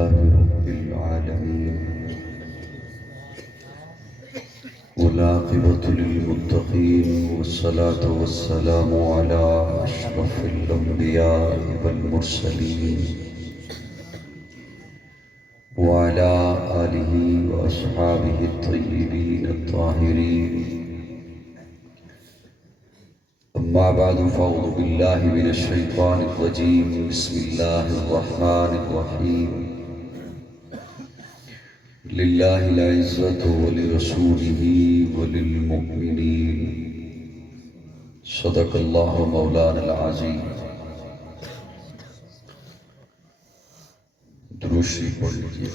لله رب العالمين والعاقبة للمتقين والصلاة والسلام على أشرف الأنبياء والمرسلين وعلى آله وأصحابه الطيبين الطاهرين. أما بعد فأعوذ بالله من الشيطان الرجيم. بسم الله الرحمن الرحيم. لله العزة ولرسوله وللمؤمنين. صدق الله مولانا العظيم. درود شریف پڑھ لیجیے.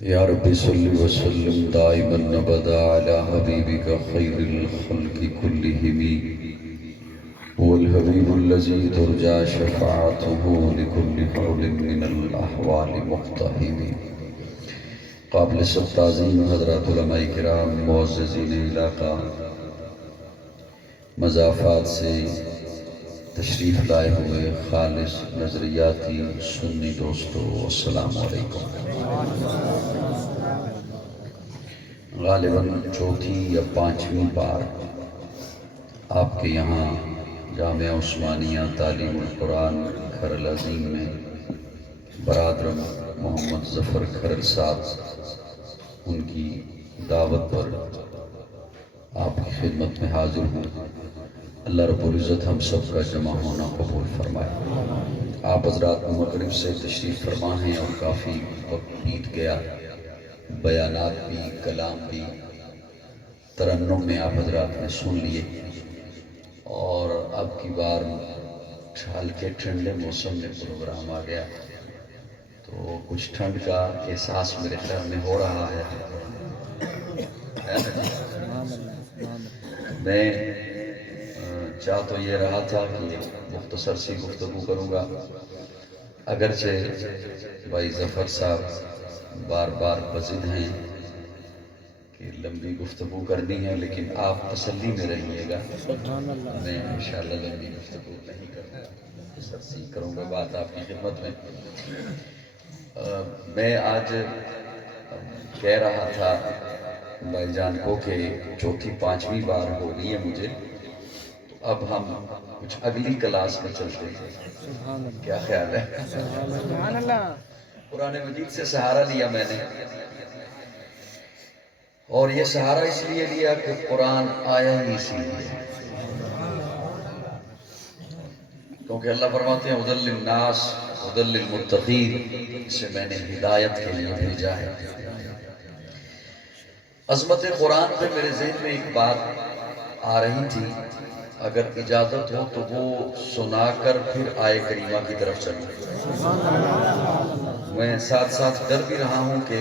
یا رب صلی وسلم دائما ابدا علی حبیبک خیر الخلق کلہم هو الحبیب الذی ترجى شفاعته لكل حول من الاحوال مقتحم. قابل سب تعظیم حضرات علماء کرام، معززین علاقہ، مضافات سے تشریف لائے ہوئے خالص نظریاتی سنی دوستو، السلام علیکم. غالباً چوتھی یا پانچویں بار آپ کے یہاں جامعہ عثمانیہ تعلیم القرآن کھرل عظیم میں برادرم محمد ظفر کھرل صاحب ان کی دعوت پر آپ کی خدمت میں حاضر ہوں. اللہ رب العزت ہم سب کا جمع ہونا قبول فرمائے. آپ حضرات مغرب سے تشریف فرما ہیں اور کافی وقت بیت گیا، بیانات بھی، کلام بھی، ترنم میں آپ حضرات نے سن لیے، اور اب کی بار ہلکے ٹھنڈے موسم میں پروگرام آ گیا تو کچھ ٹھنڈ کا احساس میرے خیال میں ہو رہا ہے. میں چاہ تو یہ رہا تھا کہ مختصر سی گفتگو کروں گا، اگرچہ بھائی ظفر صاحب بار بار بضد ہیں کہ لمبی گفتگو کرنی ہے، لیکن آپ تسلی میں رہیے گا. میں انشاءاللہ لمبی گفتگو نہیں کروں گا، مختصر سی کروں گا بات آپ کی خدمت میں. میں آج کہہ رہا تھا بھائی جان کو کہ چوتھی پانچویں بار ہو گئی ہے مجھے، اب ہم کچھ اگلی کلاس میں چلتے ہیں. کیا خیال ہے؟ قرآن مجید سے سہارا لیا میں نے، اور یہ سہارا اس لیے لیا کہ قرآن آیا ہی اسی لیے، کیونکہ اللہ فرماتے ہیں ھدی للناس ھدی للمتقین، اسے میں نے ہدایت کے لیے بھیجا ہے. عظمت قرآن پہ میرے ذہن میں ایک بات آ رہی تھی، اگر اجازت ہو تو وہ سنا کر پھر آیے کریمہ کی طرف چلوں. میں ساتھ ساتھ ڈر بھی رہا ہوں کہ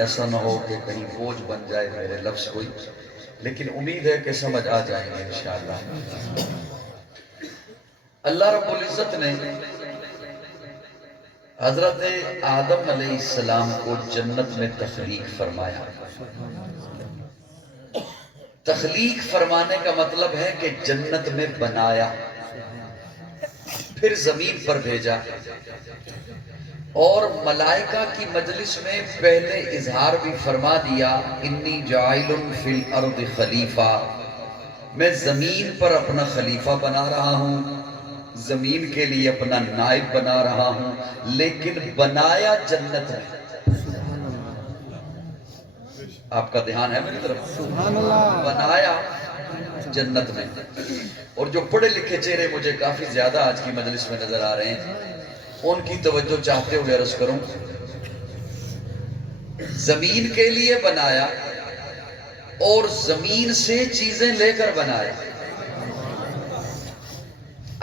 ایسا نہ ہو کہ کہیں بوجھ بن جائے میرے لفظ کوئی، لیکن امید ہے کہ سمجھ آ جائیں گے انشاءاللہ. اللہ رب العزت نے حضرت آدم علیہ السلام کو جنت میں تخلیق فرمایا. تخلیق فرمانے کا مطلب ہے کہ جنت میں بنایا، پھر زمین پر بھیجا، اور ملائکہ کی مجلس میں پہلے اظہار بھی فرما دیا انی جاعل فی الارض خلیفہ، میں زمین پر اپنا خلیفہ بنا رہا ہوں، زمین کے لیے اپنا نائب بنا رہا ہوں، لیکن بنایا جنت میں. آپ کا دھیان ہے میری طرف؟ بنایا جنت میں. اور جو پڑھے لکھے چہرے مجھے کافی زیادہ آج کی مجلس میں نظر آ رہے ہیں، ان کی توجہ چاہتے ہوئے عرض کروں، زمین کے لیے بنایا اور زمین سے چیزیں لے کر بنایا.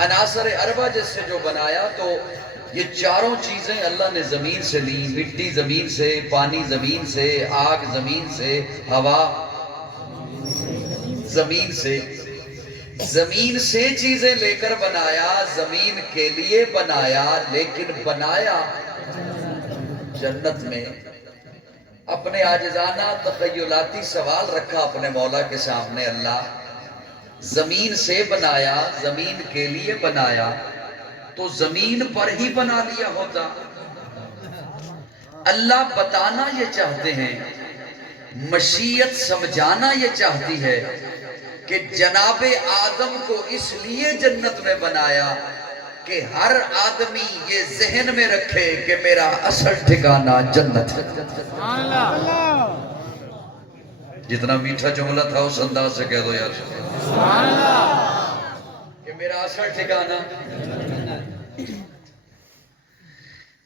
عناصر اربع جس سے جو بنایا، تو یہ چاروں چیزیں اللہ نے زمین سے لی. مٹی زمین سے، پانی زمین سے، آگ زمین سے، ہوا زمین سے. زمین سے چیزیں لے کر بنایا، زمین کے لیے بنایا، لیکن بنایا جنت میں. اپنے عاجزانہ تخیلاتی سوال رکھا اپنے مولا کے سامنے، اللہ زمین سے بنایا، زمین کے لیے بنایا، تو زمین پر ہی بنا لیا ہوتا۔ اللہ بتانا یہ چاہتے ہیں، مشیت سمجھانا یہ چاہتی ہے کہ جناب آدم کو اس لیے جنت میں بنایا کہ ہر آدمی یہ ذہن میں رکھے کہ میرا اصل ٹھکانہ جنت ہے۔ جتنا میٹھا جملہ تھا اس انداز سے کہہ دو یار، کہ میرا اصل ٹھکانہ۔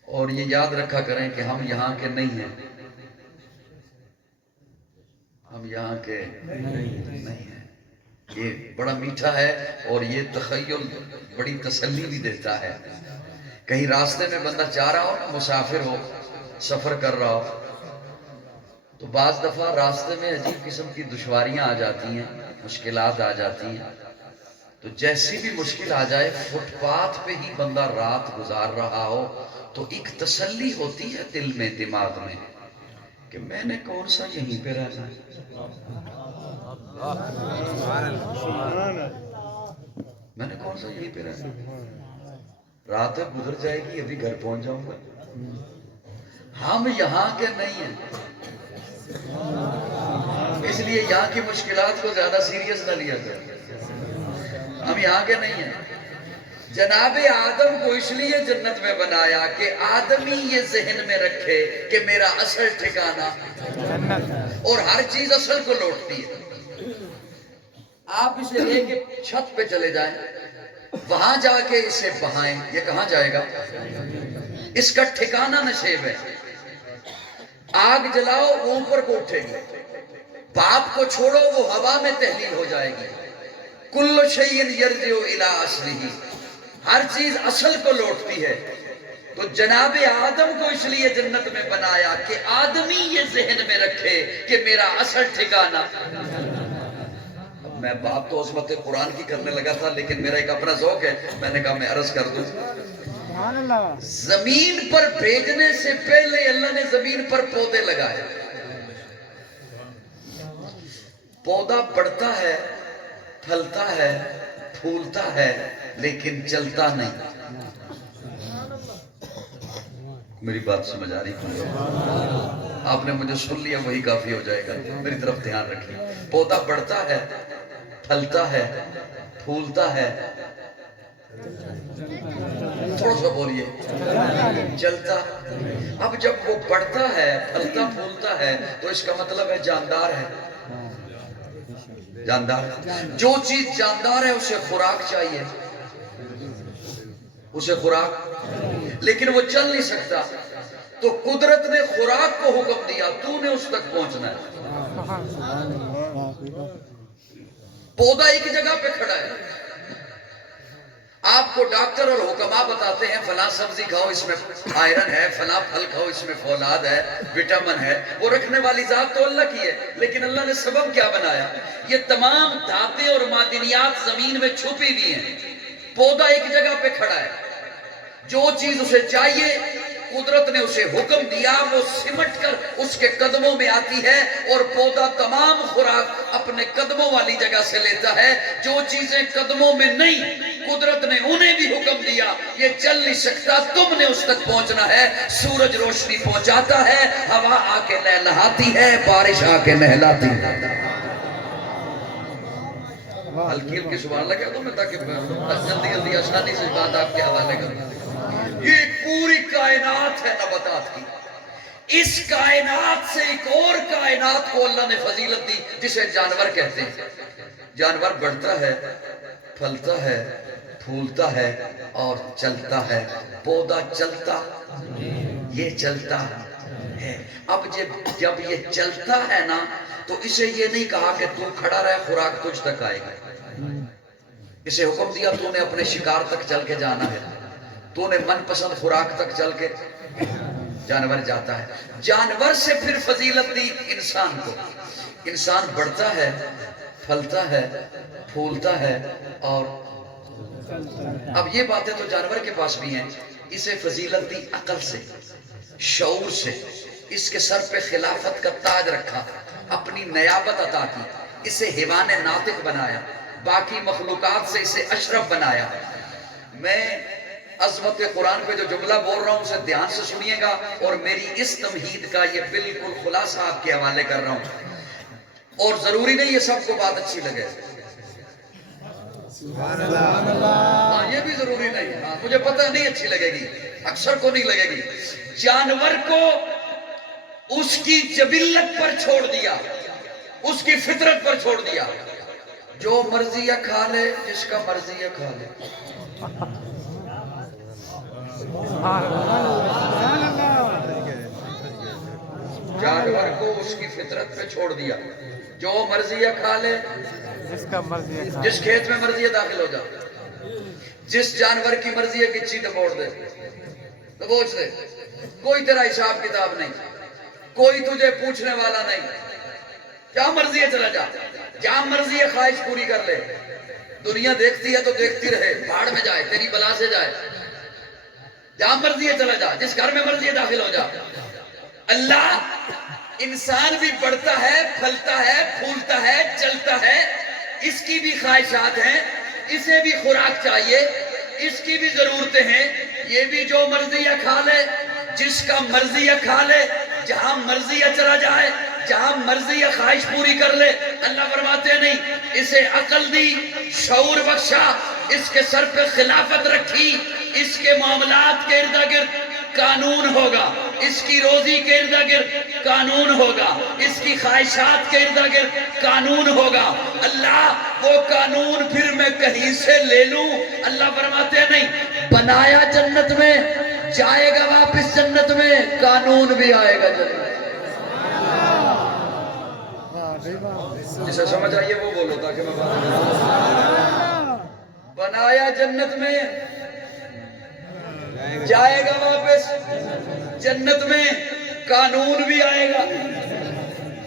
اور یہ یاد رکھا کریں کہ ہم یہاں کے نہیں ہیں، ہم یہاں کے نہیں ہیں۔ یہ بڑا میٹھا ہے اور یہ تخیل بڑی تسلی بھی دیتا ہے۔ کہیں راستے میں بندہ چاہ رہا ہو، مسافر ہو، سفر کر رہا ہو، تو بعض دفعہ راستے میں عجیب قسم کی دشواریاں آ جاتی ہیں، مشکلات آ جاتی ہیں، تو جیسی بھی مشکل آ جائے، فٹ پاتھ پہ ہی بندہ رات گزار رہا ہو تو ایک تسلی ہوتی ہے دل میں، دماغ میں، کہ میں نے کون سا یہیں پہ رہنا ہے، میں نے کون سا یہیں پہ رہنا ہے، رات گزر جائے گی، ابھی گھر پہنچ جاؤں گا۔ ہم یہاں کے نہیں ہیں، اس لیے یہاں کی مشکلات کو زیادہ سیریس نہ لیا جائے۔ ہم یہاں کے نہیں ہیں۔ جناب آدم کو اس لیے جنت میں بنایا کہ آدمی یہ ذہن میں رکھے کہ میرا اصل ٹھکانہ جنت ہے، اور ہر چیز اصل کو لوٹتی ہے۔ آپ اسے لے کے چھت پہ چلے جائیں، وہاں جا کے اسے بہائیں، یہ کہاں جائے گا؟ اس کا ٹھکانہ نشیب ہے۔ آگ جلاؤ وہ اوپر کو اٹھے گی، باپ کو چھوڑو وہ ہوا میں تحلیل ہو جائے گی۔ کل شیء یرجع الی اصلہ، ہر چیز اصل کو لوٹتی ہے۔ تو جناب آدم کو اس لیے جنت میں بنایا کہ آدمی یہ ذہن میں رکھے کہ میرا اصل ٹھکانہ۔ میں بات تو عظمت قرآن کی کرنے لگا تھا، لیکن میرا ایک اپنا ذوق ہے، میں نے کہا میں عرض کر دوں۔ زمین پر بھیجنے سے پہلے اللہ نے زمین پر پودے لگائے۔ پودا بڑھتا ہے، پھلتا ہے، پھولتا ہے، لیکن چلتا نہیں۔ میری بات سمجھ آ رہی ہے؟ آپ نے مجھے سن لیا، وہی کافی ہو جائے گا، میری طرف دھیان رکھیے۔ پودا بڑھتا ہے، پھلتا ہے، پھولتا ہے، تھوڑا سا بولیے، چلتا۔ اب جب وہ بڑھتا ہے، پھلتا پھولتا ہے، تو اس کا مطلب ہے جاندار ہے۔ جاندار، جو چیز جاندار ہے اسے خوراک چاہیے، اسے خوراک، لیکن وہ چل نہیں سکتا، تو قدرت نے خوراک کو حکم دیا، تو نے اس تک پہنچنا ہے۔ پودا ایک جگہ پہ کھڑا ہے، آپ کو ڈاکٹر اور حکماء بتاتے ہیں فلاں سبزی کھاؤ اس میں آئرن ہے، فلاں پھل کھاؤ اس میں فولاد ہے، وٹامن ہے۔ وہ رکھنے والی ذات تو اللہ کی ہے، لیکن اللہ نے سبب کیا بنایا؟ یہ تمام دھاتیں اور معدنیات زمین میں چھپی بھی ہیں۔ پودا ایک جگہ پہ کھڑا ہے، جو چیز اسے چاہیے قدرت نے اسے حکم دیا، وہ سمٹ کر اس کے قدموں میں آتی ہے، اور پودا تمام خوراک اپنے قدموں والی جگہ سے لیتا ہے۔ جو چیزیں قدموں میں نہیں، قدرت نے انہیں بھی حکم دیا، یہ چل نہیں سکتا، تم نے اس تک پہنچنا ہے۔ سورج روشنی پہنچاتا ہے، ہوا آ کے نہلاتی ہے، بارش آ کے نہلاتی ہے۔ ہلکی ہلکی سبحان اللہ کہہ دو میں، تاکہ جلدی جلدی آسانی سے بات آپ کے حوالے کروں۔ یہ پوری کائنات ہے نباتات کی، اس کائنات سے ایک اور کائنات کو اللہ نے فضیلت دی جسے جانور کہتے ہیں۔ جانور بڑھتا ہے، پھلتا ہے، پھولتا ہے اور چلتا ہے۔ پودا چلتا، یہ چلتا ہے۔ اب جب یہ چلتا ہے نا، تو اسے یہ نہیں کہا کہ تو کھڑا رہے، خوراک تجھ تک آئے گا۔ اسے حکم دیا تو نے اپنے شکار تک چل کے جانا ہے، تو نے من پسند خوراک تک چل کے۔ جانور جاتا ہے، جانور سے پھر فضیلت دی انسان کو۔ انسان بڑھتا ہے، پھلتا ہے، پھولتا ہے اور اب یہ باتیں تو جانور کے پاس بھی ہیں۔ اسے فضیلت دی عقل سے، شعور سے۔ اس کے سر پہ خلافت کا تاج رکھا، اپنی نیابت عطا کی، اسے حیوان ناطق بنایا، باقی مخلوقات سے اسے اشرف بنایا۔ میں عظمت قرآن پہ جو جملہ بول رہا ہوں اسے دھیان سے سنیے گا، اور میری اس تمہید کا یہ بالکل خلاصہ آپ کے حوالے کر رہا ہوں، اور ضروری نہیں یہ سب کو بات اچھی لگے، ہاں یہ بھی ضروری نہیں، ہاں مجھے پتہ نہیں اچھی لگے گی، اکثر کو نہیں لگے گی۔ جانور کو اس کی جبلت پر چھوڑ دیا، اس کی فطرت پر چھوڑ دیا، جو مرضی ہے کھا لے، جس کا مرضی ہے کھا لے۔ جانور کو اس کی فطرت پہ چھوڑ دیا، جو مرضی ہے کھا لے، جس کا مرضی ہے جس کھیت میں مرضی ہے داخل ہو جا، جس جانور کی مرضی ہے گچھی ڈبوڑ دے، دبوچ دے، کوئی تیرا حساب کتاب نہیں، کوئی تجھے پوچھنے والا نہیں، کیا مرضی ہے چلا جا، کیا مرضی ہے خواہش پوری کر لے، دنیا دیکھتی ہے تو دیکھتی رہے، بھاڑ میں جائے، تیری بلا سے جائے، جہاں مرضی ہے چلا جا، جس گھر میں مرضی ہے داخل ہو جا۔ اللہ انسان بھی بڑھتا ہے، پھلتا ہے، پھولتا ہے، چلتا ہے، اس کی بھی خواہشات ہیں، اسے بھی خوراک چاہیے، اس کی بھی ضرورتیں ہیں، یہ بھی جو مرضی ہے کھا لے، جس کا مرضی ہے کھا لے، جہاں مرضی ہے چلا جائے، جہاں مرضی ہے خواہش پوری کر لے۔ اللہ فرماتے ہیں نہیں، اسے عقل دی، شعور بخشا، اس کے سر پہ خلافت رکھی، اس کے معاملات کے ارد گرد قانون ہوگا، اس کی روزی کے ارد گرد قانون ہوگا، اس کی خواہشات کے ارد گرد قانون ہوگا۔ اللہ وہ قانون پھر میں کہیں سے لے لوں؟ اللہ فرماتے ہیں نہیں، بنایا جنت میں، جائے گا واپس جنت میں، قانون بھی آئے گا جنت میں۔ جسے سمجھ آئیے وہ بولو تاکہ میں بات کروں۔ بنایا جنت میں، جائے گا واپس جنت میں، قانون بھی آئے گا۔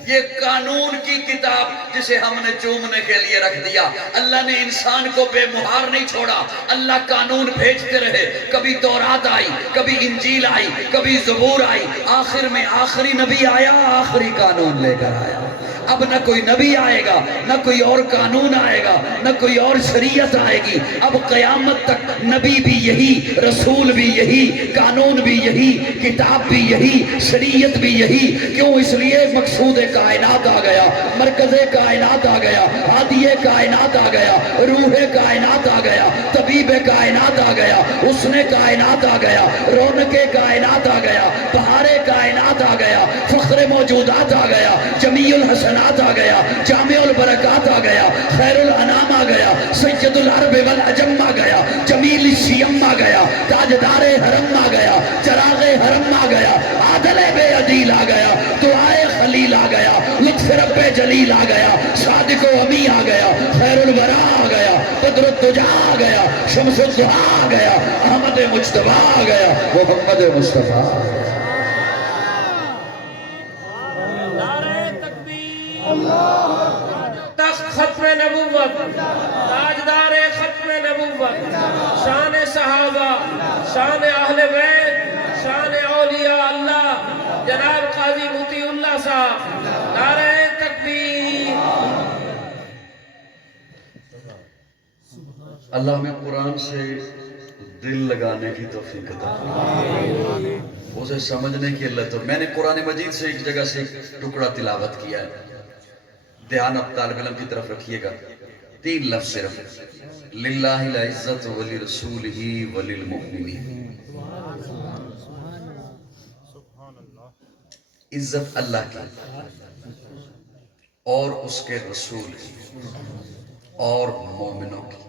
یہ قانون کی کتاب جسے ہم نے چومنے کے لیے رکھ دیا، اللہ نے انسان کو بے مہار نہیں چھوڑا، اللہ قانون بھیجتے رہے، کبھی تورات آئی، کبھی انجیل آئی، کبھی زبور آئی، آخر میں آخری نبی آیا، آخری قانون لے کر آیا۔ اب نہ کوئی نبی آئے گا، نہ کوئی اور قانون آئے گا، نہ کوئی اور شریعت آئے گی، اب قیامت تک نبی بھی یہی، رسول بھی یہی، قانون بھی یہی، کتاب بھی یہی، شریعت بھی یہی۔ کیوں؟ اس لیے مقصود کائنات آ گیا، مرکز کائنات آ گیا، ہادی کائنات آ گیا، روح کائنات آ گیا، طبیب کائنات آ گیا، حسن کائنات آ گیا، رونق کائنات آ گیا، بہار کائنات آ گیا، فخر موجودات آ گیا، جمیع الحسنات آ گیا، جامع البرکات آ گیا، خیر الانام آ گیا، سید العرب والعجم آ گیا، جمیل الشیم آ گیا، تاجدار حرم آ گیا، چراغ حرم آ گیا، عادل بے عدیل آ گیا، دعائے خلیل آ گیا، لطف رب جلیل آ گیا، صادق و امی آ گیا، خیر الورا آ گیا، بدر الدجا آ گیا، شمس الضحا آ گیا، احمد مجتبی آ گیا، محمد مصطفیٰ آ گیا۔ تخت ختم نبوت، تاجدار ختم نبوت، شان صحابہ، شان اہل بیت، شان اولیاء اللہ، جناب قاضی مطیع اللہ صاحب، نعرہ تکبیر۔ اللہ ہمیں قرآن سے دل لگانے کی توفیق عطا فرمائے، اسے سمجھنے کی اللہ۔ تو میں نے قرآن مجید سے ایک جگہ سے ایک ٹکڑا تلاوت کیا ہے، دھیان اب طالب علم کی طرف رکھیے گا، 3 لفظ صرف، للہ العزت ولرسولہ وللمؤمنین۔ عزت اللہ کی اور اس کے رسول کی اور مومنوں کی۔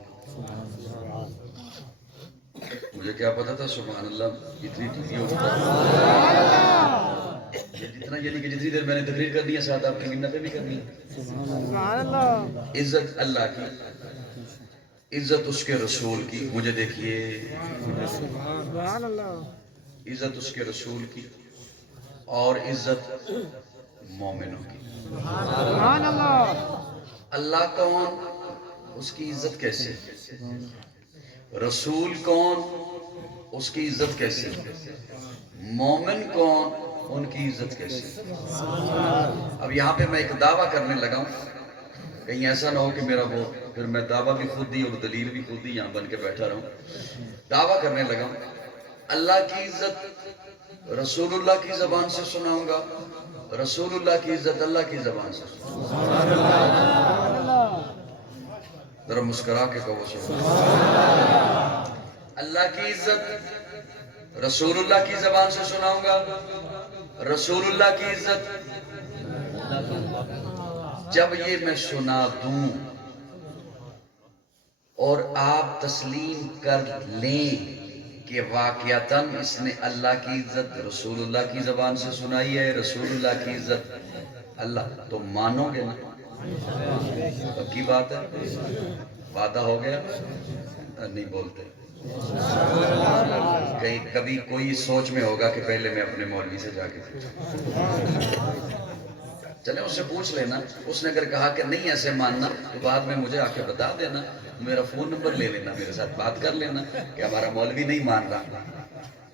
مجھے کیا پتا تھا سبحان اللہ اتنی ٹھیک ہوتا جتنا، یعنی کہ جتنی دیر میں نے تقریر کرنی ہے ساتھ آپ کی منتیں بھی کرنی ہے۔ عزت اللہ کی، عزت اس کے رسول کی، مجھے دیکھیے، عزت اس کے رسول کی اور عزت مومنوں کی۔ اللہ کون؟ اس کی عزت کیسے؟ رسول کون؟ اس کی عزت کیسے؟ مومن کون؟ ان کی عزت کیسی؟ اب یہاں پہ میں ایک دعویٰ کرنے لگا ہوں، کہیں ایسا نہ ہو کہ میرا وہ پھر میں دعویٰ بھی خود دی اور دلیل بھی خود دی یہاں بن کے بیٹھا رہوں۔ دعویٰ کرنے لگا ہوں، اللہ کی عزت رسول اللہ کی زبان سے سناؤں گا، رسول اللہ کی عزت اللہ کی زبان سے سناؤں گا۔ ذرا مسکرا کے کہو سبحان اللہ۔ اللہ کی عزت رسول اللہ کی زبان سے سناؤں گا، رسول اللہ کی عزت۔ جب یہ میں سنا دوں اور آپ تسلیم کر لیں کہ واقعتاً اس نے اللہ کی عزت رسول اللہ کی زبان سے سنائی ہے، رسول اللہ کی عزت اللہ، تو مانو گے نا؟ پکی بات ہے، وعدہ ہو گیا؟ نہیں بولتے۔ کبھی کوئی سوچ میں ہوگا کہ پہلے میں اپنے مولوی سے جا کے چلیں اس سے پوچھ لینا، اس نے اگر کہا کہ نہیں ایسے ماننا تو بعد میں مجھے آ کے بتا دینا، میرا فون نمبر لے لینا، میرے ساتھ بات کر لینا کہ ہمارا مولوی نہیں مان رہا۔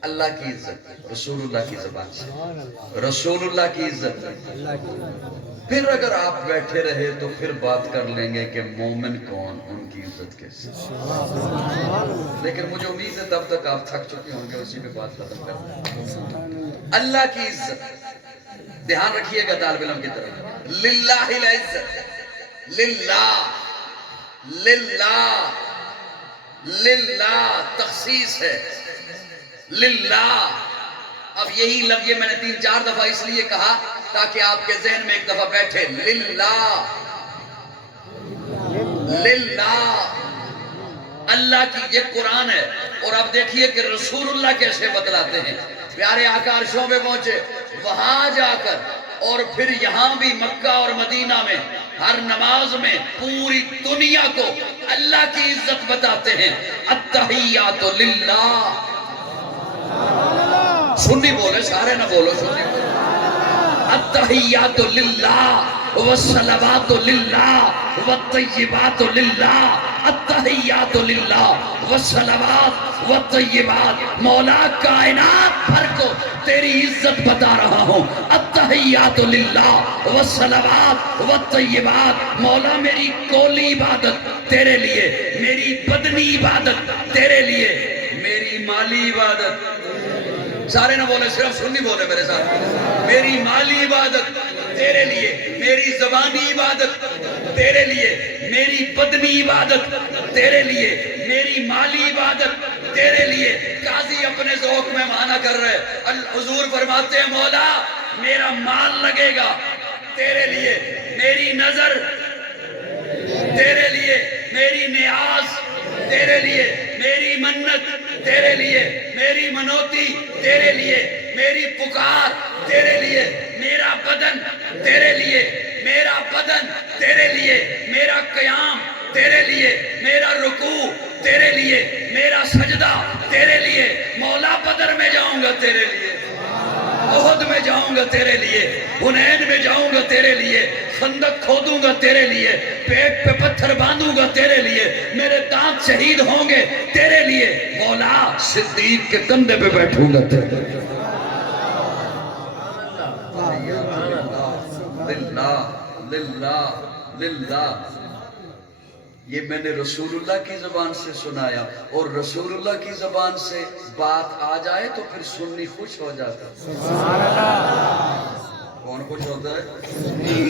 اللہ کی عزت رسول اللہ کی زبان سے، رسول اللہ کی عزت۔ پھر اگر آپ بیٹھے رہے تو پھر بات کر لیں گے کہ مومن کون، ان کی عزت کیسے۔ لیکن مجھے امید ہے تب تک آپ تھک چکے ہوں گے، اسی پہ بات ختم کر۔ اللہ کی عزت، دھیان رکھیے گا طالب علم کی طرف، للہ العزت، للہ، للہ، للہ تخصیص ہے، للہ۔ اب یہی لفظ میں نے 3-4 دفعہ اس لیے کہا تاکہ آپ کے ذہن میں ایک دفعہ بیٹھے، للہ، للہ، اللہ کی۔ یہ قرآن ہے، اور اب دیکھیے کہ رسول اللہ کیسے بتلاتے ہیں۔ پیارے آقا عرشوں پہ پہنچے، وہاں جا کر اور پھر یہاں بھی مکہ اور مدینہ میں ہر نماز میں پوری دنیا کو اللہ کی عزت بتاتے ہیں۔ التحیات للہ، سنی بولے، سارے نہ بولو، سنی بولے۔ التحیات للہ والصلوات للہ والطیبات للہ، التحیات للہ والصلوات والطیبات۔ مولا کائنات بھر کو تیری عزت بتا رہا ہوں، التحیات للہ والصلوات والطیبات۔ مولا میری کولی عبادت تیرے لیے، میری بدنی عبادت تیرے لیے، میری مالی عبادت، سارے نہ بولے، صرف سنی بولے میرے ساتھ، میری مالی عبادت تیرے لیے، میری زبانی عبادت تیرے لیے، میری بدنی عبادت تیرے لیے، میری مالی عبادت تیرے لیے۔ قاضی اپنے ذوق میں معنی کر رہے، حضور فرماتے ہیں مولا میرا مال لگے گا تیرے لیے، میری نظر تیرے لیے، میری نیاز تیرے لیے، میری منت تیرے لیے، میری منوتی تیرے لیے، میری پکار تیرے لیے، میرا بدن تیرے لیے، میرا بدن تیرے لیے، میرا قیام تیرے لیے، میرا رکوع تیرے لیے، میرا سجدہ تیرے لیے۔ مولا بدر میں جاؤں گا تیرے لیے، احد میں جاؤں گا تیرے لیے، حنین میں جاؤں گا تیرے لیے، خندق کھودوں گا تیرے لیے، پیٹ پہ پتھر باندھوں گا تیرے لیے، میرے دانت شہید ہوں گے تیرے لیے۔ مولا صدیق کے کندھے پہ بیٹھوں گا تیرے لیے۔ للہ، للہ، للہ۔ یہ میں نے رسول اللہ کی زبان سے سنایا، اور رسول اللہ کی زبان سے بات آ جائے تو پھر سنی خوش ہو جاتا ہے۔ کون خوش ہوتا ہے؟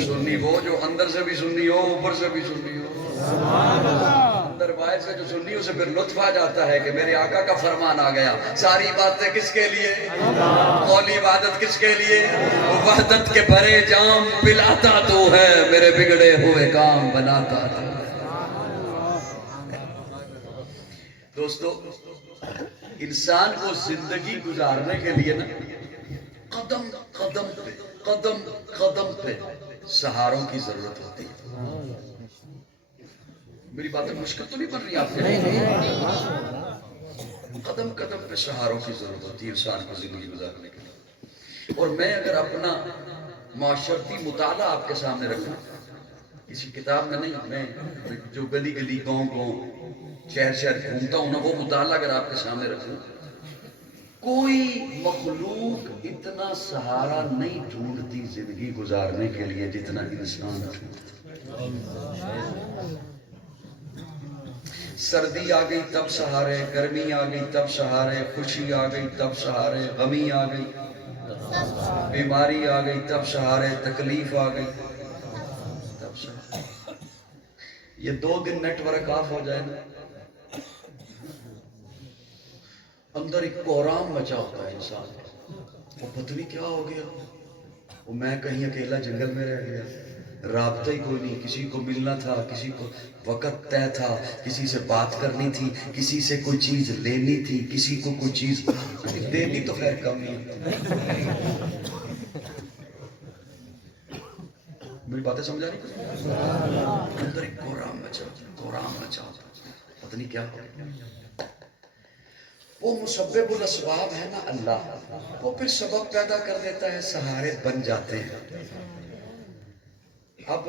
سنی وہ جو اندر سے بھی سنی ہو، اوپر سے بھی سنی ہو۔ اندر باہر سے جو سنی اسے پھر لطف آ جاتا ہے کہ میرے آقا کا فرمان آ گیا۔ ساری باتیں کس کے لیے؟ قولی عبادت کس کے لیے؟ وحدت کے بھرے جام پلاتا تو ہے، میرے بگڑے ہوئے کام بناتا تو ہے۔ دوستو، انسان کو زندگی گزارنے کے لیے نا قدم قدم پہ، قدم قدم پہ سہاروں کی ضرورت ہوتی ہے۔ میری باتیں مشکل تو نہیں بن رہی آپ کے؟ قدم قدم پہ سہاروں کی ضرورت ہوتی ہے انسان کو زندگی گزارنے کے لیے۔ اور میں اگر اپنا معاشرتی مطالعہ آپ کے سامنے رکھوں، کسی کتاب میں نہیں، میں جو گلی گلی گاؤں گاؤں شہر شہر گھومتا ہوں نا، وہ مطالعہ اگر آپ کے سامنے رکھوں کوئی مخلوق اتنا سہارا نہیں ڈھونڈتی زندگی گزارنے کے لیے جتنا انسان ڈھونڈتا. سردی آ گئی تب سہارے، گرمی آ گئی تب سہارے، خوشی آ گئی تب سہارے، غمی آ گئی، بیماری آ گئی تب سہارے، تکلیف آ گئی تب سہارے. یہ 2 دن نیٹ ورک آف ہو جائے نا، اندر ایک کورام مچا ہوتا ہے انسان. وہ پتہ نہیں کیا ہو گیا، وہ میں کہیں اکیلا جنگل میں رہ گیا، رابطہ ہی کوئی نہیں، کسی کو ملنا تھا، کسی کو وقت طے تھا، کسی سے بات کرنی تھی، کسی سے کوئی چیز لینی تھی، کسی کو کوئی چیز دینی تو خیر کم ہی ہے. میری باتیں سمجھا نہیں؟ اندر ایک کورام مچا پتہ نہیں کیا ہو گیا. وہ مسبب الاسباب ہے نا اللہ، وہ پھر سبب پیدا کر دیتا ہے، سہارے بن جاتے ہیں. اب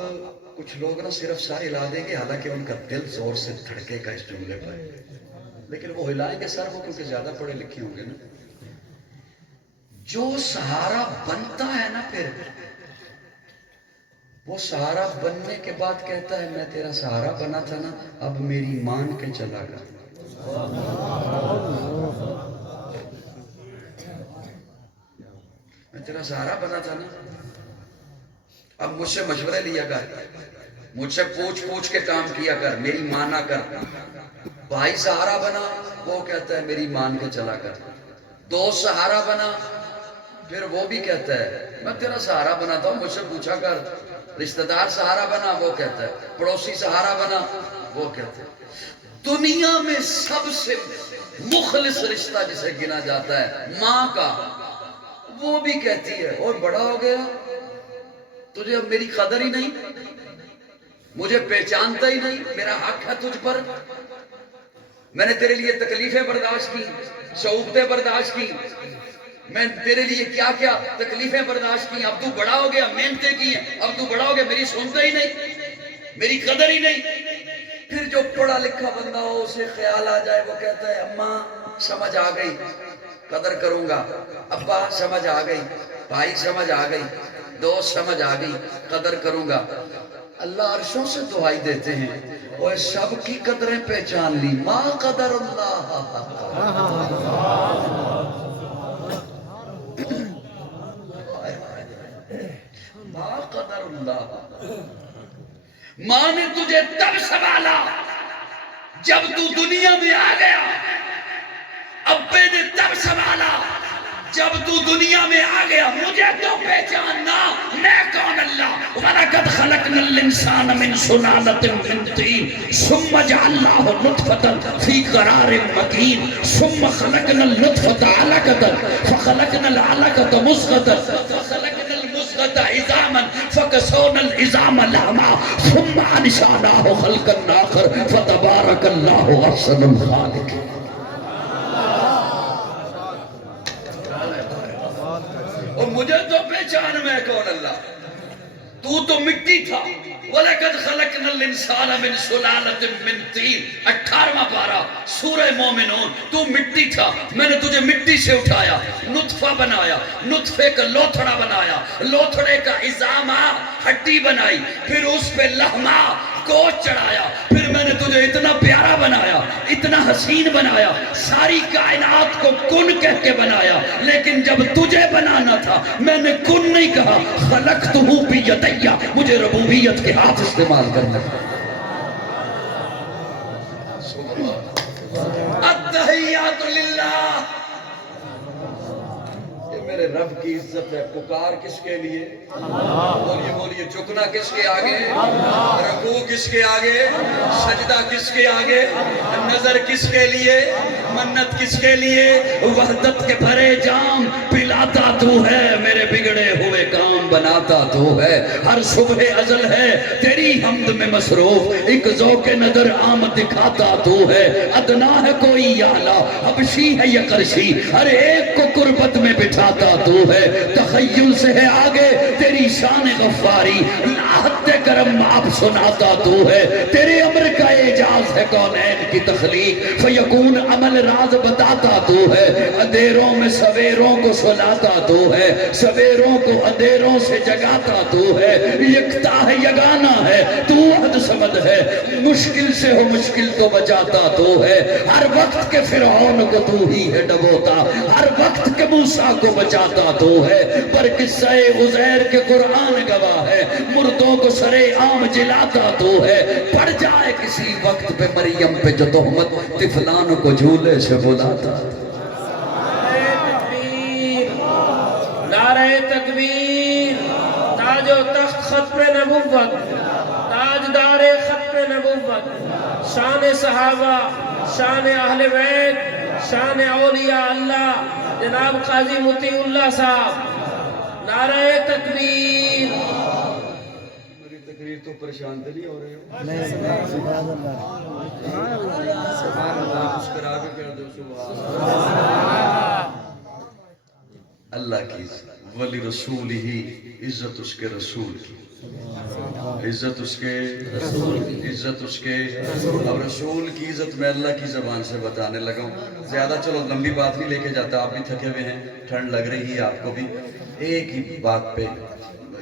کچھ لوگ نا صرف سر ہلا دیں گے، حالانکہ ان کا دل زور سے دھڑکے گا اس جملے پر، لیکن وہ ہلائیں گے سر وہ کیونکہ زیادہ پڑھے لکھے ہوں گے نا. جو سہارا بنتا ہے نا، پھر وہ سہارا بننے کے بعد کہتا ہے میں تیرا سہارا بنا تھا نا، اب میری مان کے چلا گا. میں تیرا سہارا بنا تھا نا، اب مجھ سے مشورے لیا کر، مجھ سے پوچھ کے کام کیا کر، میری مانا کر. بھائی سہارا بنا، وہ کہتا ہے میری مان کے چلا کر. دوست سہارا بنا، پھر وہ بھی کہتا ہے میں تیرا سہارا بناتا ہوں، مجھ سے پوچھا کر. رشتہ دار سہارا بنا، وہ کہتا ہے. پڑوسی سہارا بنا، وہ کہتا ہے. دنیا میں سب سے مخلص رشتہ جسے گنا جاتا ہے ماں کا، وہ بھی کہتی ہے اور بڑا ہو گیا، تجھے اب میری قدر ہی نہیں، مجھے پہچانتا ہی نہیں، میرا حق ہے تجھ پر، میں نے تیرے لیے تکلیفیں برداشت کی، شعوبتیں برداشت کی، میں تیرے لیے کیا کیا تکلیفیں برداشت کی. اب تو بڑا ہو گیا، محنتیں کی ہیں، اب تو بڑا ہو گیا، میری سنتا ہی نہیں، میری قدر ہی نہیں. پھر جو پڑھا لکھا بندہ ہو اسے خیال آ جائے، وہ کہتا ہے اماں سمجھ آ گئی، قدر کروں گا. ابا سمجھ آ گئی، بھائی سمجھ آ گئی، دوست سمجھ آ گئی، قدر کروں گا. اللہ عرشوں سے دعائی دیتے ہیں وہ سب کی قدریں پہچان لی، ما قدر اللہ، ما قدر اللہ. ماں نے تجھے تب سنبھالا جب تو دنیا میں آ گیا، ابے نے تب سنبھالا جب تو دنیا میں آ گیا. مجھے تو پہچاننا میں کون اللہ. وَلَقَدْ خَلَقْنَا الْإِنسَانَ مِنْ سُلَالَةٍ مِنْ طِينٍ ثُمَّ جَعَلْنَاهُ نُطْفَةً فِي قَرَارٍ مَكِينٍ ثُمَّ خَلَقْنَا النُّطْفَةَ عَلَقَةً فَخَلَقْنَا الْعَلَقَةَ مُضْغَةً فَخَلَقْنَا الْمُضْغَةَ عِظَامًا فَكَسَوْنَا الْعِظَامَ لَحْمًا ثُمَّ أَنشَأْنَاهُ خَلْقًا آخَرَ فَتَبَارَكَ اللَّهُ أَحْسَنُ الْخَالِقِينَ. اور مجھے تو پہچان میں کون اللہ. تو مٹی تھا. وَلَقَدْ خَلَقْنَا الْإِنسَانَ مِنْ سُلَالَةٍ مِنْ طِينٍ 18واں پارہ سورہ مومنون. تو مٹی تھا، میں نے تجھے مٹی سے اٹھایا، نطفہ بنایا، نطفے کا لوتھڑا بنایا، لوتھڑے کا عظامہ ہڈی بنائی، پھر اس پہ لحمہ گوشت چڑھایا، پھر میں نے تجھے اتنا پیارا بنایا، اتنا حسین بنایا، ساری کائنات کو کن کہہ کے بنایا. لیکن جب تجھے بنانا تھا میں نے کن نہیں کہا، خلقتہ بیدیا، مجھے ربوبیت کے ہاتھ استعمال کرنا. التحیات للہ. یہ میرے رب کی عزت ہے. پکار کس کے لیے؟ بولیے جھکنا کس کے آگے؟ رکوع کس کے آگے؟ سجدہ کس کے آگے؟ نظر کس کے لیے؟ منت کس کے لیے؟ وحدت کے بھرے جام پلاتا تو ہے، میرے بگڑے ہوئے کام بناتا تو تو ہے، ہر صبح ازل ہے تیری حمد میں مصروف، ایک ذوق نظر عام دکھاتا تو ہے، ادنا ہے کوئی اعلیٰ حبشی ہے یا قرشی، ہر ایک کو قربت میں بٹھاتا تو ہے، تخیل سے ہے آگے تیری شان غفاری، حد کرم آپ سناتا تو ہے، تیرے امر کا اعجاز ہے کونین کی تخلیق، فیکون عمل راز بتاتا تو ہے، اندھیروں میں سویروں کو سلاتا تو ہے، سویروں کو اندھیروں سے جگاتا تو ہے، یکتا ہے یگانا ہے تو وحد سمد ہے، مشکل سے ہو مشکل تو بچاتا تو ہے، ہر وقت کے فرعون کو تو ہی ہے ڈبوتا، ہر وقت کے موسیٰ کو بچاتا تو ہے، پر قصہ عزیر کے قرآن گواہ ہے، مردوں کو سرے عام جلاتا تو ہے، پڑ جائے کسی وقت پہ مریم پہ جو تہمت، طفلان کو جھولے سے بلاتا نعرہ تکبیر، تاج و تخت ختم نبوت، تاجدار ختم نبوت، شان صحابہ، شان اہل بیت، شان اولیاء اللہ، جناب قاضی مطیع اللہ صاحب، نعرہ تکبیر۔ میری تقریر تو پریشان تو نہیں ہو رہے ہو؟ نہیں، سبحان اللہ، سبحان اللہ، مسکرا کے کہہ دو سبحان اللہ کی ولی رسول ہی، عزت اس کے رسول کی، عزت اس کے عزت اس کے، اب رسول کی عزت میں اللہ کی زبان سے بتانے لگا ہوں، زیادہ چلو لمبی بات نہیں لے کے جاتا، آپ بھی تھکے ہوئے ہیں، ٹھنڈ لگ رہی ہے آپ کو بھی، ایک ہی بات پہ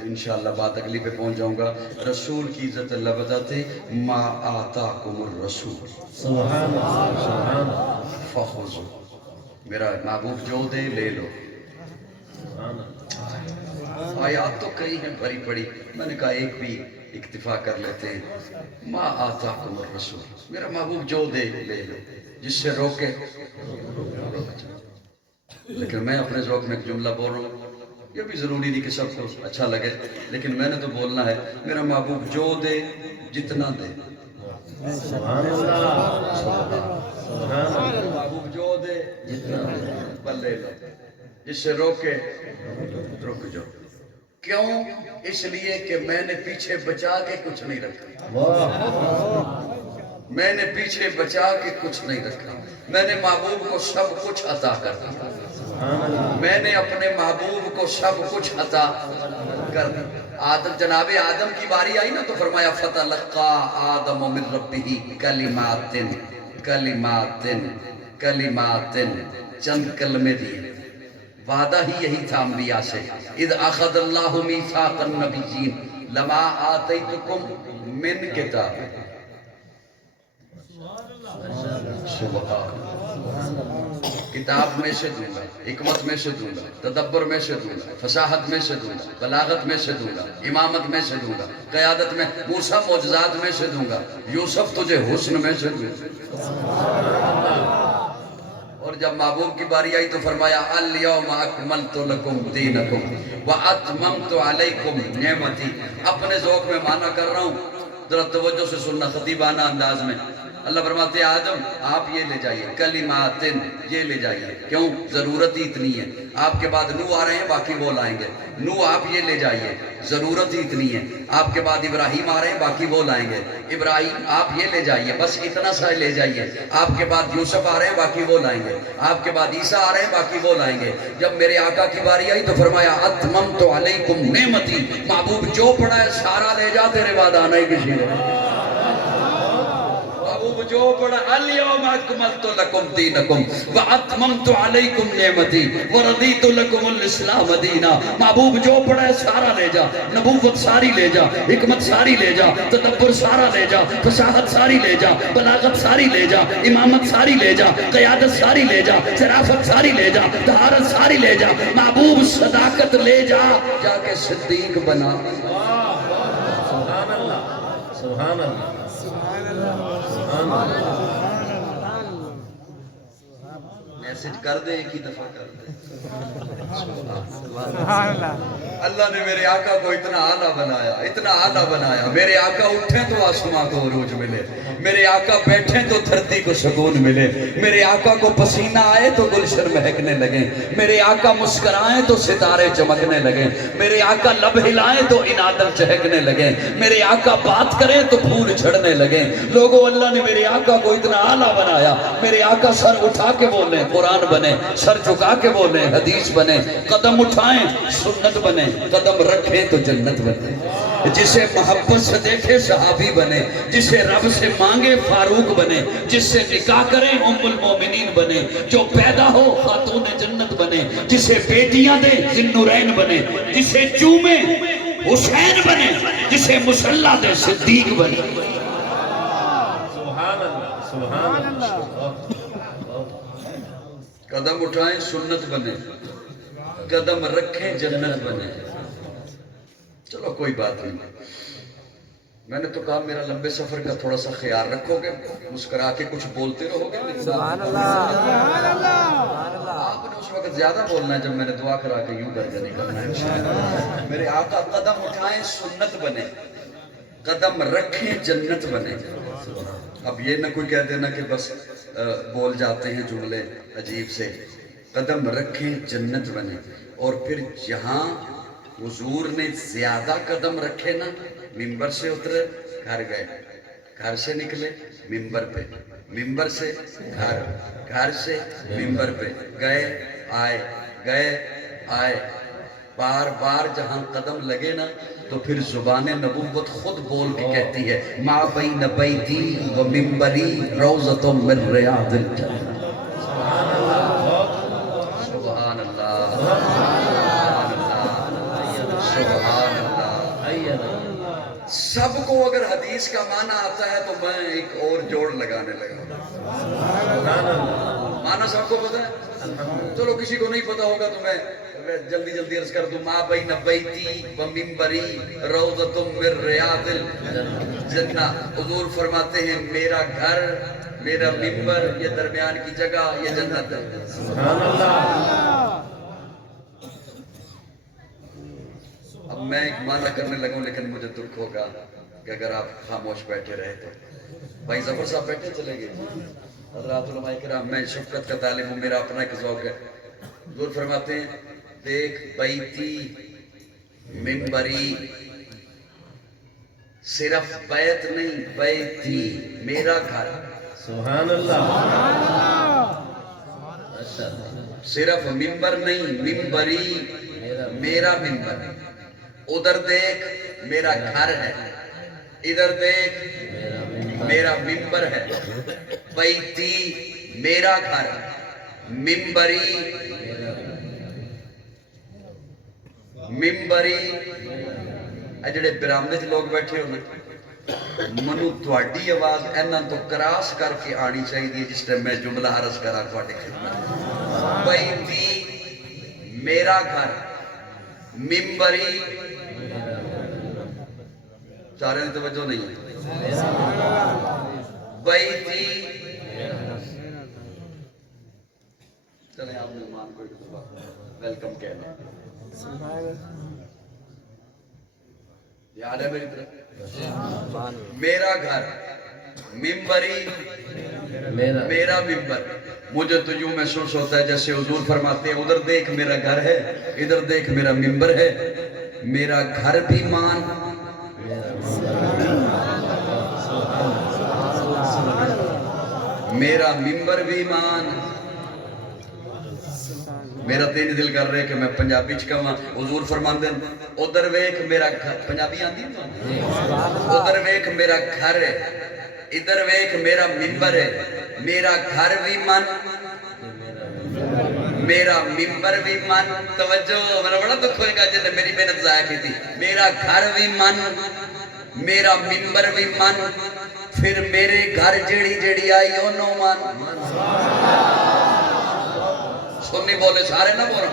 انشاءاللہ بات اگلی پہ پہنچ جاؤں گا، رسول کی عزت اللہ بتاتے، ما آتاکم الرسول سبحان اللہ، سبحان اللہ، فخذو، میرا محبوب جو دے لے لو، سبحان اللہ۔ آیات تو کئی ہیں بھری پڑی، میں نے کہا ایک بھی اکتفا کر لیتے ہیں، ما آتاکم الرسول، میرا محبوب جو دے لے لو، جس سے روکے روک جاؤ۔ لیکن میں اپنے ذوق میں ایک جملہ بول رہا ہوں، یہ بھی ضروری نہیں کہ سب کو اچھا لگے، لیکن میں نے تو بولنا ہے، میرا محبوب جو دے جتنا دے، سبحان اللہ، سبحان اللہ، محبوب جو دے جتنا دے بل لے لو، جس سے روکے رک جاؤ۔ کیوں؟ اس لیے کہ میں نے پیچھے بچا کے کچھ نہیں رکھا، میں نے پیچھے بچا کے کچھ نہیں رکھا، میں نے محبوب کو سب کچھ عطا کر دیا، میں نے اپنے محبوب کو سب کچھ عطا کر دیا۔ آدم، جناب آدم کی باری آئی نا تو فرمایا فَتَلَقَّى آدَمُ مِن رَبِّهِ کلمات، چند کلمے دیے، وعدہ ہی یہی تھا انبیاء سے، اذ اخذ اللہ میثاق النبیین لما آتیتکم من کتاب، سبحان کتاب میں سے دوں گا، حکمت میں سے دوں گا، تدبر میں سے دوں گا، فصاحت میں سے دوں گا، بلاغت میں سے دوں گا، امامت میں سے دوں گا، قیادت میں، موسیٰ معجزات میں سے دوں گا، یوسف تجھے حسن میں سے دوں گا۔ اور جب محبوب کی باری آئی تو فرمایا الیوم اکملت لکم دینکم واتممت علیکم نعمتی، اپنے ذوق میں معنی کر رہا ہوں، ذرا توجہ سے سننا خطیبانہ انداز میں۔ اللہ فرماتے ہیں آدم آپ یہ لے جائیے، کلمات یہ لے جائیے، کیوں؟ ضرورت ہی اتنی ہے، آپ کے بعد نوح آ رہے ہیں باقی وہ لائیں گے، نوح آپ یہ لے جائیے، ضرورت ہی اتنی ہے، آپ کے بعد ابراہیم آ رہے ہیں باقی وہ لائیں گے، ابراہیم آپ یہ لے جائیے، بس اتنا سا لے جائیے، آپ کے بعد یوسف آ رہے ہیں باقی وہ لائیں گے، آپ کے بعد عیسیٰ آ رہے ہیں باقی وہ لائیں گے۔ جب میرے آقا کی باری آئی تو فرمایا اتممت علیکم نعمتی، محبوب جو پڑا ہے سارا لے جا، تیرے بعد آنا ہی کسی نے، محبوب جو پڑا الیوم اکملت لکم دینکم واتممت علیکم نعمتی ورضیت لکم الاسلام دینا، محبوب جو پڑا ہے سارا لے جا، نبوت ساری لے جا، حکمت ساری لے جا، تدبر سارا لے جا، فصاحت ساری لے جا، بلاغت ساری لے جا، امامت ساری لے جا، قیادت ساری لے جا، شرافت ساری لے جا، طہارت ساری لے جا، محبوب صداقت لے جا، جا کے صدیق بنا۔ سبحان اللہ، سبحان اللہ، میسج کر دے، ایک ہی دفعہ کر دے۔ سبحان اللہ، اللہ نے میرے آقا کو اتنا اعلیٰ بنایا، اتنا اعلیٰ بنایا، میرے آقا اٹھیں تو آسماں کو عروج ملے، میرے آقا بیٹھیں تو دھرتی کو سکون ملے، میرے آقا کو پسینہ آئے تو گلشن مہکنے لگیں، میرے آقا مسکرائیں تو ستارے چمکنے لگیں، میرے آقا لب ہلائیں تو انادل چہکنے لگیں، میرے آقا بات کریں تو پھول جھڑنے لگیں۔ لوگوں، اللہ نے میرے آقا کو اتنا اعلیٰ بنایا، میرے آقا سر اٹھا کے بولیں قرآن بنے، سر جھکا کے بولیں حدیث بنے، قدم اٹھائیں سنت بنے، قدم رکھیں تو جنت بنے، جسے محبت سے دیکھے صحابی بنے، جسے رب سے مانگے فاروق بنے، جس سے نکاح کریں ام المومنین بنے، جو پیدا ہو خاتون جنت بنے، جسے بیٹیاں دے ذی-النورین بنے، جسے چومے حسین بنے، جسے مسلح دے صدیق بنے۔ سبحان اللہ، سبحان اللہ۔ قدم اٹھائیں سنت بنے، قدم رکھیں جنت بنے۔ چلو کوئی بات نہیں، میں نے تو کہا میرا لمبے سفر کا تھوڑا سا خیال رکھو گے، مسکرا کے کچھ بولتے رہو گے۔ سبحان اللہ، آپ نے اس وقت زیادہ بولنا ہے جب میں نے دعا کرا کے یوں کر کے نکلنا ہے انشاءاللہ۔ میرے آقا قدم اٹھائیں سنت بنے، قدم رکھیں جنت بنے۔ اب یہ نہ کوئی کہہ دینا کہ بس بول جاتے ہیں جملے عجیب سے، قدم رکھیں جنت بنے۔ اور پھر جہاں حضور نے زیادہ قدم رکھے نا، منبر سے اترے گھر گئے، گھر سے نکلے منبر پہ، منبر سے گھر، گھر سے منبر پہ، گئے آئے، بار بار جہاں قدم لگے نا تو پھر زبان نبوت خود بول کے کہتی ہے ما بین بیتی و منبری روضۃ من ریاض الجنہ۔ سبحان اللہ، سبحان اللہ۔ سب کو اگر حدیث کا معنی آتا ہے تو میں ایک اور جوڑ لگانے لگا۔ معنی سب کو پتا ہے؟ چلو کسی کو نہیں پتا ہوگا تو میں جلدی عرض کر دوں، ما بین بیتی و منبری روضۃ من ریاض الجنہ۔ حضور فرماتے ہیں میرا گھر، میرا منبر، یہ درمیان کی جگہ، یہ جنت ہے۔ سبحان اللہ۔ اب میں ایک معنی کرنے لگا ہوں، لیکن مجھے دکھ ہوگا کہ اگر آپ خاموش بیٹھے رہے تو۔ بھائی ظفر صاحب بیٹھے چلے گئے۔ حضرات علماء کرام، میں شفقت کا طالب ہوں، میرا اپنا ایک ذوق ہے۔ حضور فرماتے ہیں دیکھ بیتی منبری، صرف بیت نہیں، بیتی میرا گھر، سبحان اللہ۔ صرف منبر نہیں، منبری میرا منبر، ادھر دیکھ میرا گھر ہے، ادھر دیکھ میرا منبر ہے، بیتی میرا گھر، منبری اے جڑے برامدے چ لوگ بیٹھے ہونے، منو تواڈی آواز اینا تو کراس کر کے آنی چاہیے جس ٹائم میں جملہ عرض کرا تواڈے خدمت۔ بیتی میرا گھر، منبری، سارے نے توجہ نہیں ہے، بیتی، چلیں آپ مہمان کو ایک دفعہ ویلکم کہنا، یاد ہے میری طرف؟ میرا گھر، منبری میرا منبر۔ مجھے تو یوں محسوس ہوتا ہے جیسے حضور فرماتے ہیں ادھر دیکھ میرا گھر ہے، ادھر دیکھ میرا منبر ہے، میرا گھر بھی مان، میرا منبر بھی مان۔ میرا تین دل کر رہے کہ میں پنجابی چکاواں۔ حضور فرماندے ادھر ویکھ میرا گھر، پنجابی آندی ہے، ادھر ویکھ میرا گھر ہے، ادھر ویکھ میرا منبر ہے، میرا گھر بھی من، میرا منبر بھی من۔ توجہ، میرا بڑا دکھ ہوئے گا جن نے میری محنت ضائع کی تھی۔ میرا گھر بھی من، میرا منبر بھی من، پھر میرے گھر جیڑی جیڑی آئی انہوں من۔ سنی بولے سارے نہ بولو،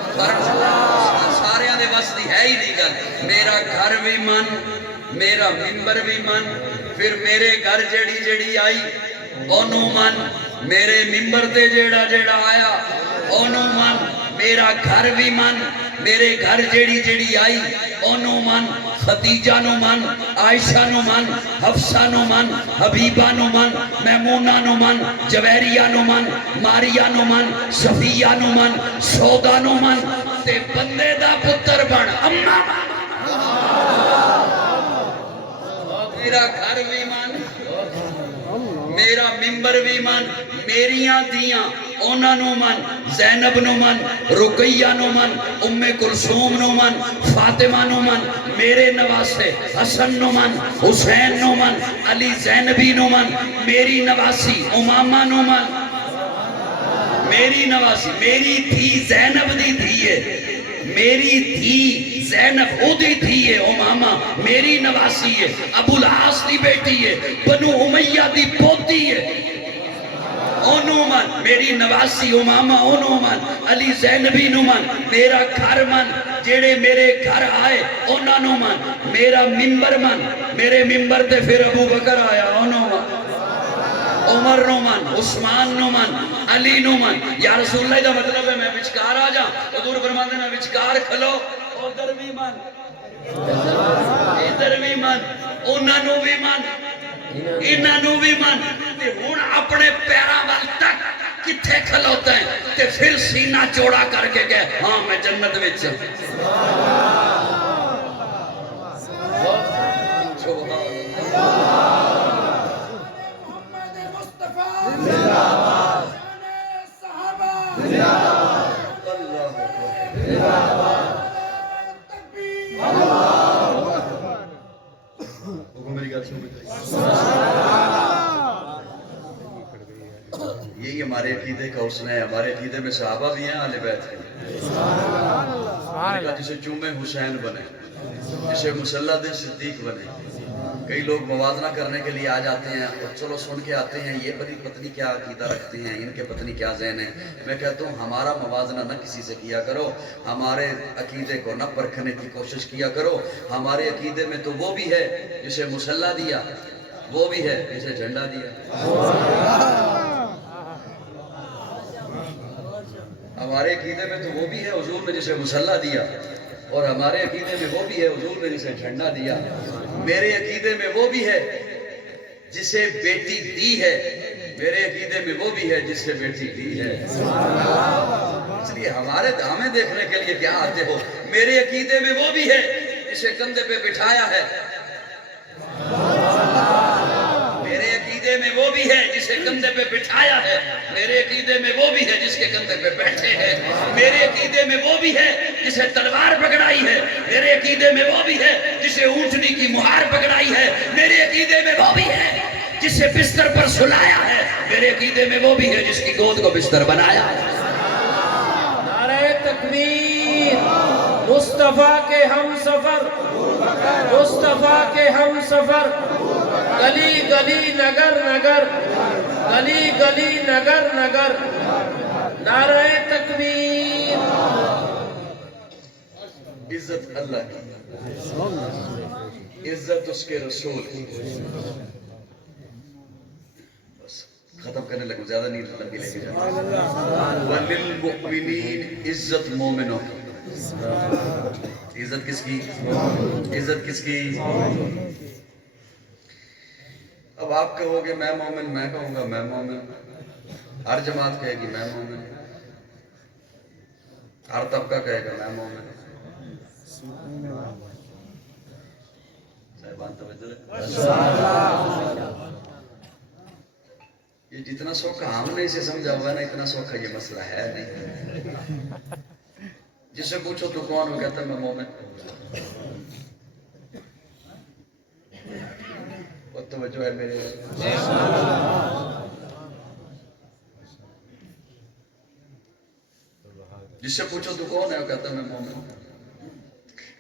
سارے آنے بس دی ہے ہی نہیں گل۔ میرا گھر بھی من، میرا منبر بھی من، پھر میرے گھر جیڑی جیڑی آئی انہوں من، میرے منبر تے جیڑا جیڑا آیا انہوں من، میرا گھر بھی من، میرے گھر جیڑی جیڑی آئی اونوں من، خدیجہ نو من، عائشہ نو من، حفصہ نو من، حبیبہ نو من، میمونہ نو من، جویریہ نو من، ماریہ نو من، صفیہ نو من، سودا نو من، تے بندے دا پتر بن اماں میرا گھر بھی من، میرا ممبر بھی من، میریاں دیاں اونا نو من، زینب نو من، رقیہ نو من، ام کلثوم نو من، فاطمہ نو من، میرے نواسے حسن نو من، حسین نو من، علی زینبی نو من، میری نواسی امامہ نو من، میری نواسی میری تھی زینب دی تھیے، میری تھی زینب او دی تھیے امامہ میری نواسی ہے، ابو العاص دی بیٹی ہے، بنو امیہ دی پوتی ہے، اونو من میری نواسی امامہ اونو من، علی زینبی نو من، میرا گھر من جیڑے میرے گھر آئے اونا نو من، میرا ممبر من، میرے ممبر تے پھر ابو بکر آیا اونو من، عمر نو من، عثمان نو من، علی نو من، یا رسول اللہ دا مطلب ہے میں وچکار آ جا، حضور فرماتے ہیں وچکار کھلو، ادھر بھی من، ادھر بھی من، انہاں نو بھی من، انہاں نو بھی من، تے ہون اپنے پیراں وال تک کتھے کھلوتا ہے، تے پھر سینہ چوڑا کر کے گئے ہاں میں جنت وچ یہی ہمارے عقیدے کا حسن ہے، ہمارے عقیدے میں صحابہ بھی ہیں اہل بیت کے، جسے چومے حسین بنے، جسے مسلح دے صدیق بنے، کئی لوگ موازنہ کرنے کے لیے آ جاتے ہیں اور چلو سن کے آتے ہیں یہ پتنی کیا عقیدہ رکھتے ہیں، ان کے پتنی کیا ذہن ہے، میں کہتا ہوں ہمارا موازنہ نہ کسی سے کیا کرو، ہمارے عقیدے کو نہ پرکھنے کی کوشش کیا کرو، ہمارے عقیدے میں تو وہ بھی ہے جسے مسلح دیا، وہ بھی ہے جسے جھنڈا دیا، ہمارے عقیدے میں تو وہ بھی ہے حضور نے جسے مسلح دیا، اور ہمارے عقیدے میں وہ بھی ہے حضور نے جسے جھنڈا دیا، میرے عقیدے میں وہ بھی ہے جسے بیٹی دی ہے، میرے عقیدے میں وہ بھی ہے جسے بیٹی دی ہے، اس لیے ہمیں دیکھنے کے لیے کیا آتے ہو، میرے عقیدے میں وہ بھی ہے جسے کندھے پہ بٹھایا ہے، میرے عقیدے میں وہ بھی ہے جسے کندھے پہ بٹھایا ہے، میرے عقیدے میں وہ بھی ہے جس کے کندھے پہ بیٹھے ہیں، میرے عقیدے میں وہ بھی ہے جسے تلوار پکڑائی ہے، میرے عقیدے میں وہ بھی ہے جسے اونٹنی کی مہار پکڑائی ہے، میرے عقیدے میں وہ بھی ہے جسے بستر پر سلایا ہے، میرے عقیدے میں وہ بھی ہے جس کی گود کو بستر بنایا ہے۔ نعرہ تکبیر، مصطفیٰ کے ہم سفر، مصطفیٰ کے ہم سفر، گلی گلی نگر نگر، گلی گلی نگر نگر، نعرہ تکبیر۔ عزت اللہ کی، عزت اس کے رسول کی، بس ختم کرنے لگوں، زیادہ نہیں لمبی لے کے جاتا، وَلِلْمُؤْمِنِينَ عزت مومنوں کی، عزت کس کی؟ عزت کس کی؟ اب آپ کہو گے میں مومن، میں کہوں گا میں مومن، ہر جماعت کہے گی میں مومن، ہر طبقہ کہے گا میں مومن، صاحبان توجہ، یہ جتنا سوکھا ہم نے اسے سمجھا ہوا ہے نا، اتنا سوکھا یہ مسئلہ ہے نہیں، جس سے پوچھو تو کون، وہ کہتا ہے میں مومن، وہ توجہ ہے میرے، جس سے پوچھو تو کون ہے، وہ کہتا ہے میں مومن۔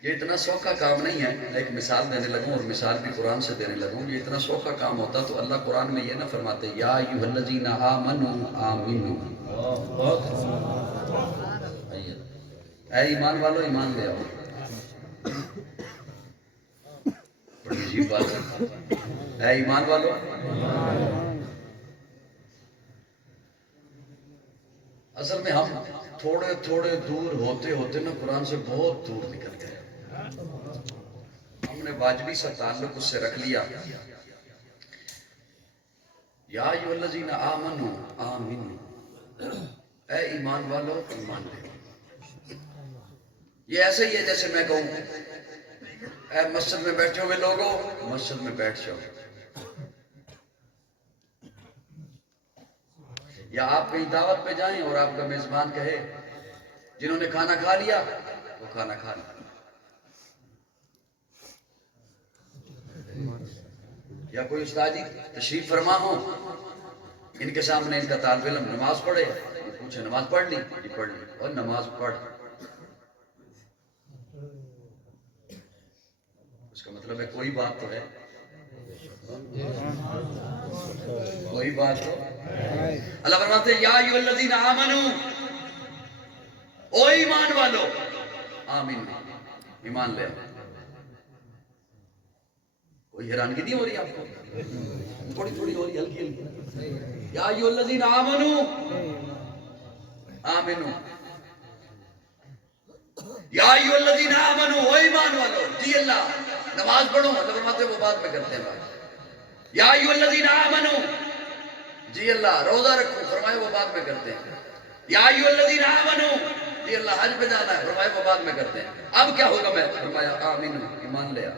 یہ اتنا سوکھا کام نہیں ہے، ایک مثال دینے لگوں اور مثال بھی قرآن سے دینے لگوں، یہ اتنا سوکھا کام ہوتا تو اللہ قرآن میں یہ نہ فرماتے یا ایھا الذین آمنوا آمنوا، اے ایمان والو ایمان لے آؤ، بڑی عجیب بات ہے، اے ایمان والو، اصل میں ہم تھوڑے تھوڑے دور ہوتے ہوتے نا قرآن سے بہت دور نکل گئے. ہم نے واجبی سا تعلق اس سے رکھ لیا. یا ایھا الذین آمنوا آمنوا، اے ایمان والو ایمان لے. یہ ایسے ہی ہے جیسے میں کہوں اے مسجد میں بیٹھے ہوئے لوگوں مسجد میں بیٹھ جاؤ، یا آپ کہیں دعوت پہ جائیں اور آپ کا میزبان کہے جنہوں نے کھانا کھا لیا وہ کھانا کھا لیا، یا کوئی استاد جی تشریف فرما ہو، ان کے سامنے ان کا طالب علم نماز پڑھے، پوچھے نماز پڑھ لی؟ جی پڑھ لی. اور نماز پڑھ، اس کا مطلب ہے کوئی بات تو ہے، کوئی بات تو. اللہ فرماتے ہیں یا ایھا الذین آمنوا، او ایمان والو، آمین ایمان لے. کوئی حیرانگی نہیں ہو رہی آپ کو؟ تھوڑی تھوڑی ہو رہی، ہلکی ہلکی. یا ایھا الذین آمنوا آمنوا، یا ایھا الذین آمنوا، او ایمان والو. جی اللہ نماز پڑھو، اللہ فرماتے ہیں وہ بعد میں کرتے ہیں. یا ایھا الذین آمنوا، جی اللہ روزہ رکھو، فرمائے وہ بعد میں کرتے ہیں. یا ایھا الذین آمنوا، جی اللہ حج پہ جانا ہے، فرمائے وہ بعد میں کرتے ہیں. اب کیا ہوگا؟ میں فرمایا آمین ایمان لیا.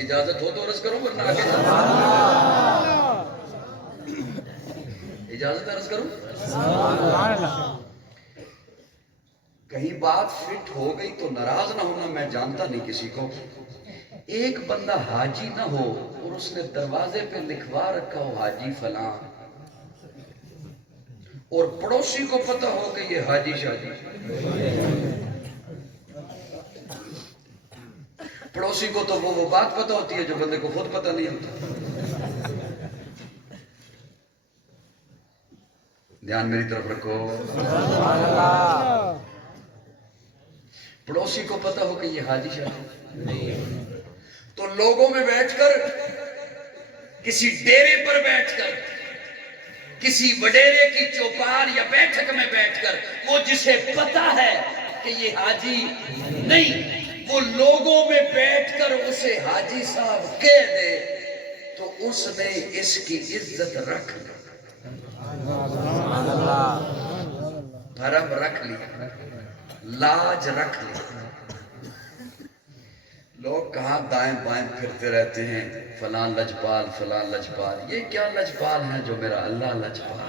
اجازت ہو تو عرض کروں ورنہ آگے اجازت عرض کروں. کہیں بات فٹ ہو گئی تو ناراض نہ ہونا، میں جانتا نہیں کسی کو. ایک بندہ حاجی نہ ہو اور اس نے دروازے پہ لکھوا رکھا ہو حاجی فلاں، اور پڑوسی کو پتہ ہو کہ یہ حاجی شاجی. پڑوسی کو تو وہ بات پتہ ہوتی ہے جو بندے کو خود پتہ نہیں ہوتا. دھیان میری طرف رکھو. پڑوسی کو پتہ ہو کہ یہ حاجی شاجی، تو لوگوں میں بیٹھ کر، کسی ڈیرے پر بیٹھ کر، کسی وڈیرے کی چوپار یا بیٹھک میں بیٹھ کر، وہ جسے پتہ ہے کہ یہ حاجی نہیں، وہ لوگوں میں بیٹھ کر اسے حاجی صاحب کہہ دے تو اس نے اس کی عزت رکھ لی، بھرم رکھ لی، لاج رکھ لی. لوگ کہاں دائیں بائیں پھرتے رہتے ہیں، فلاں لجپال فلاں لجپال. یہ کیا لجپال ہیں جو میرا اللہ لجپال.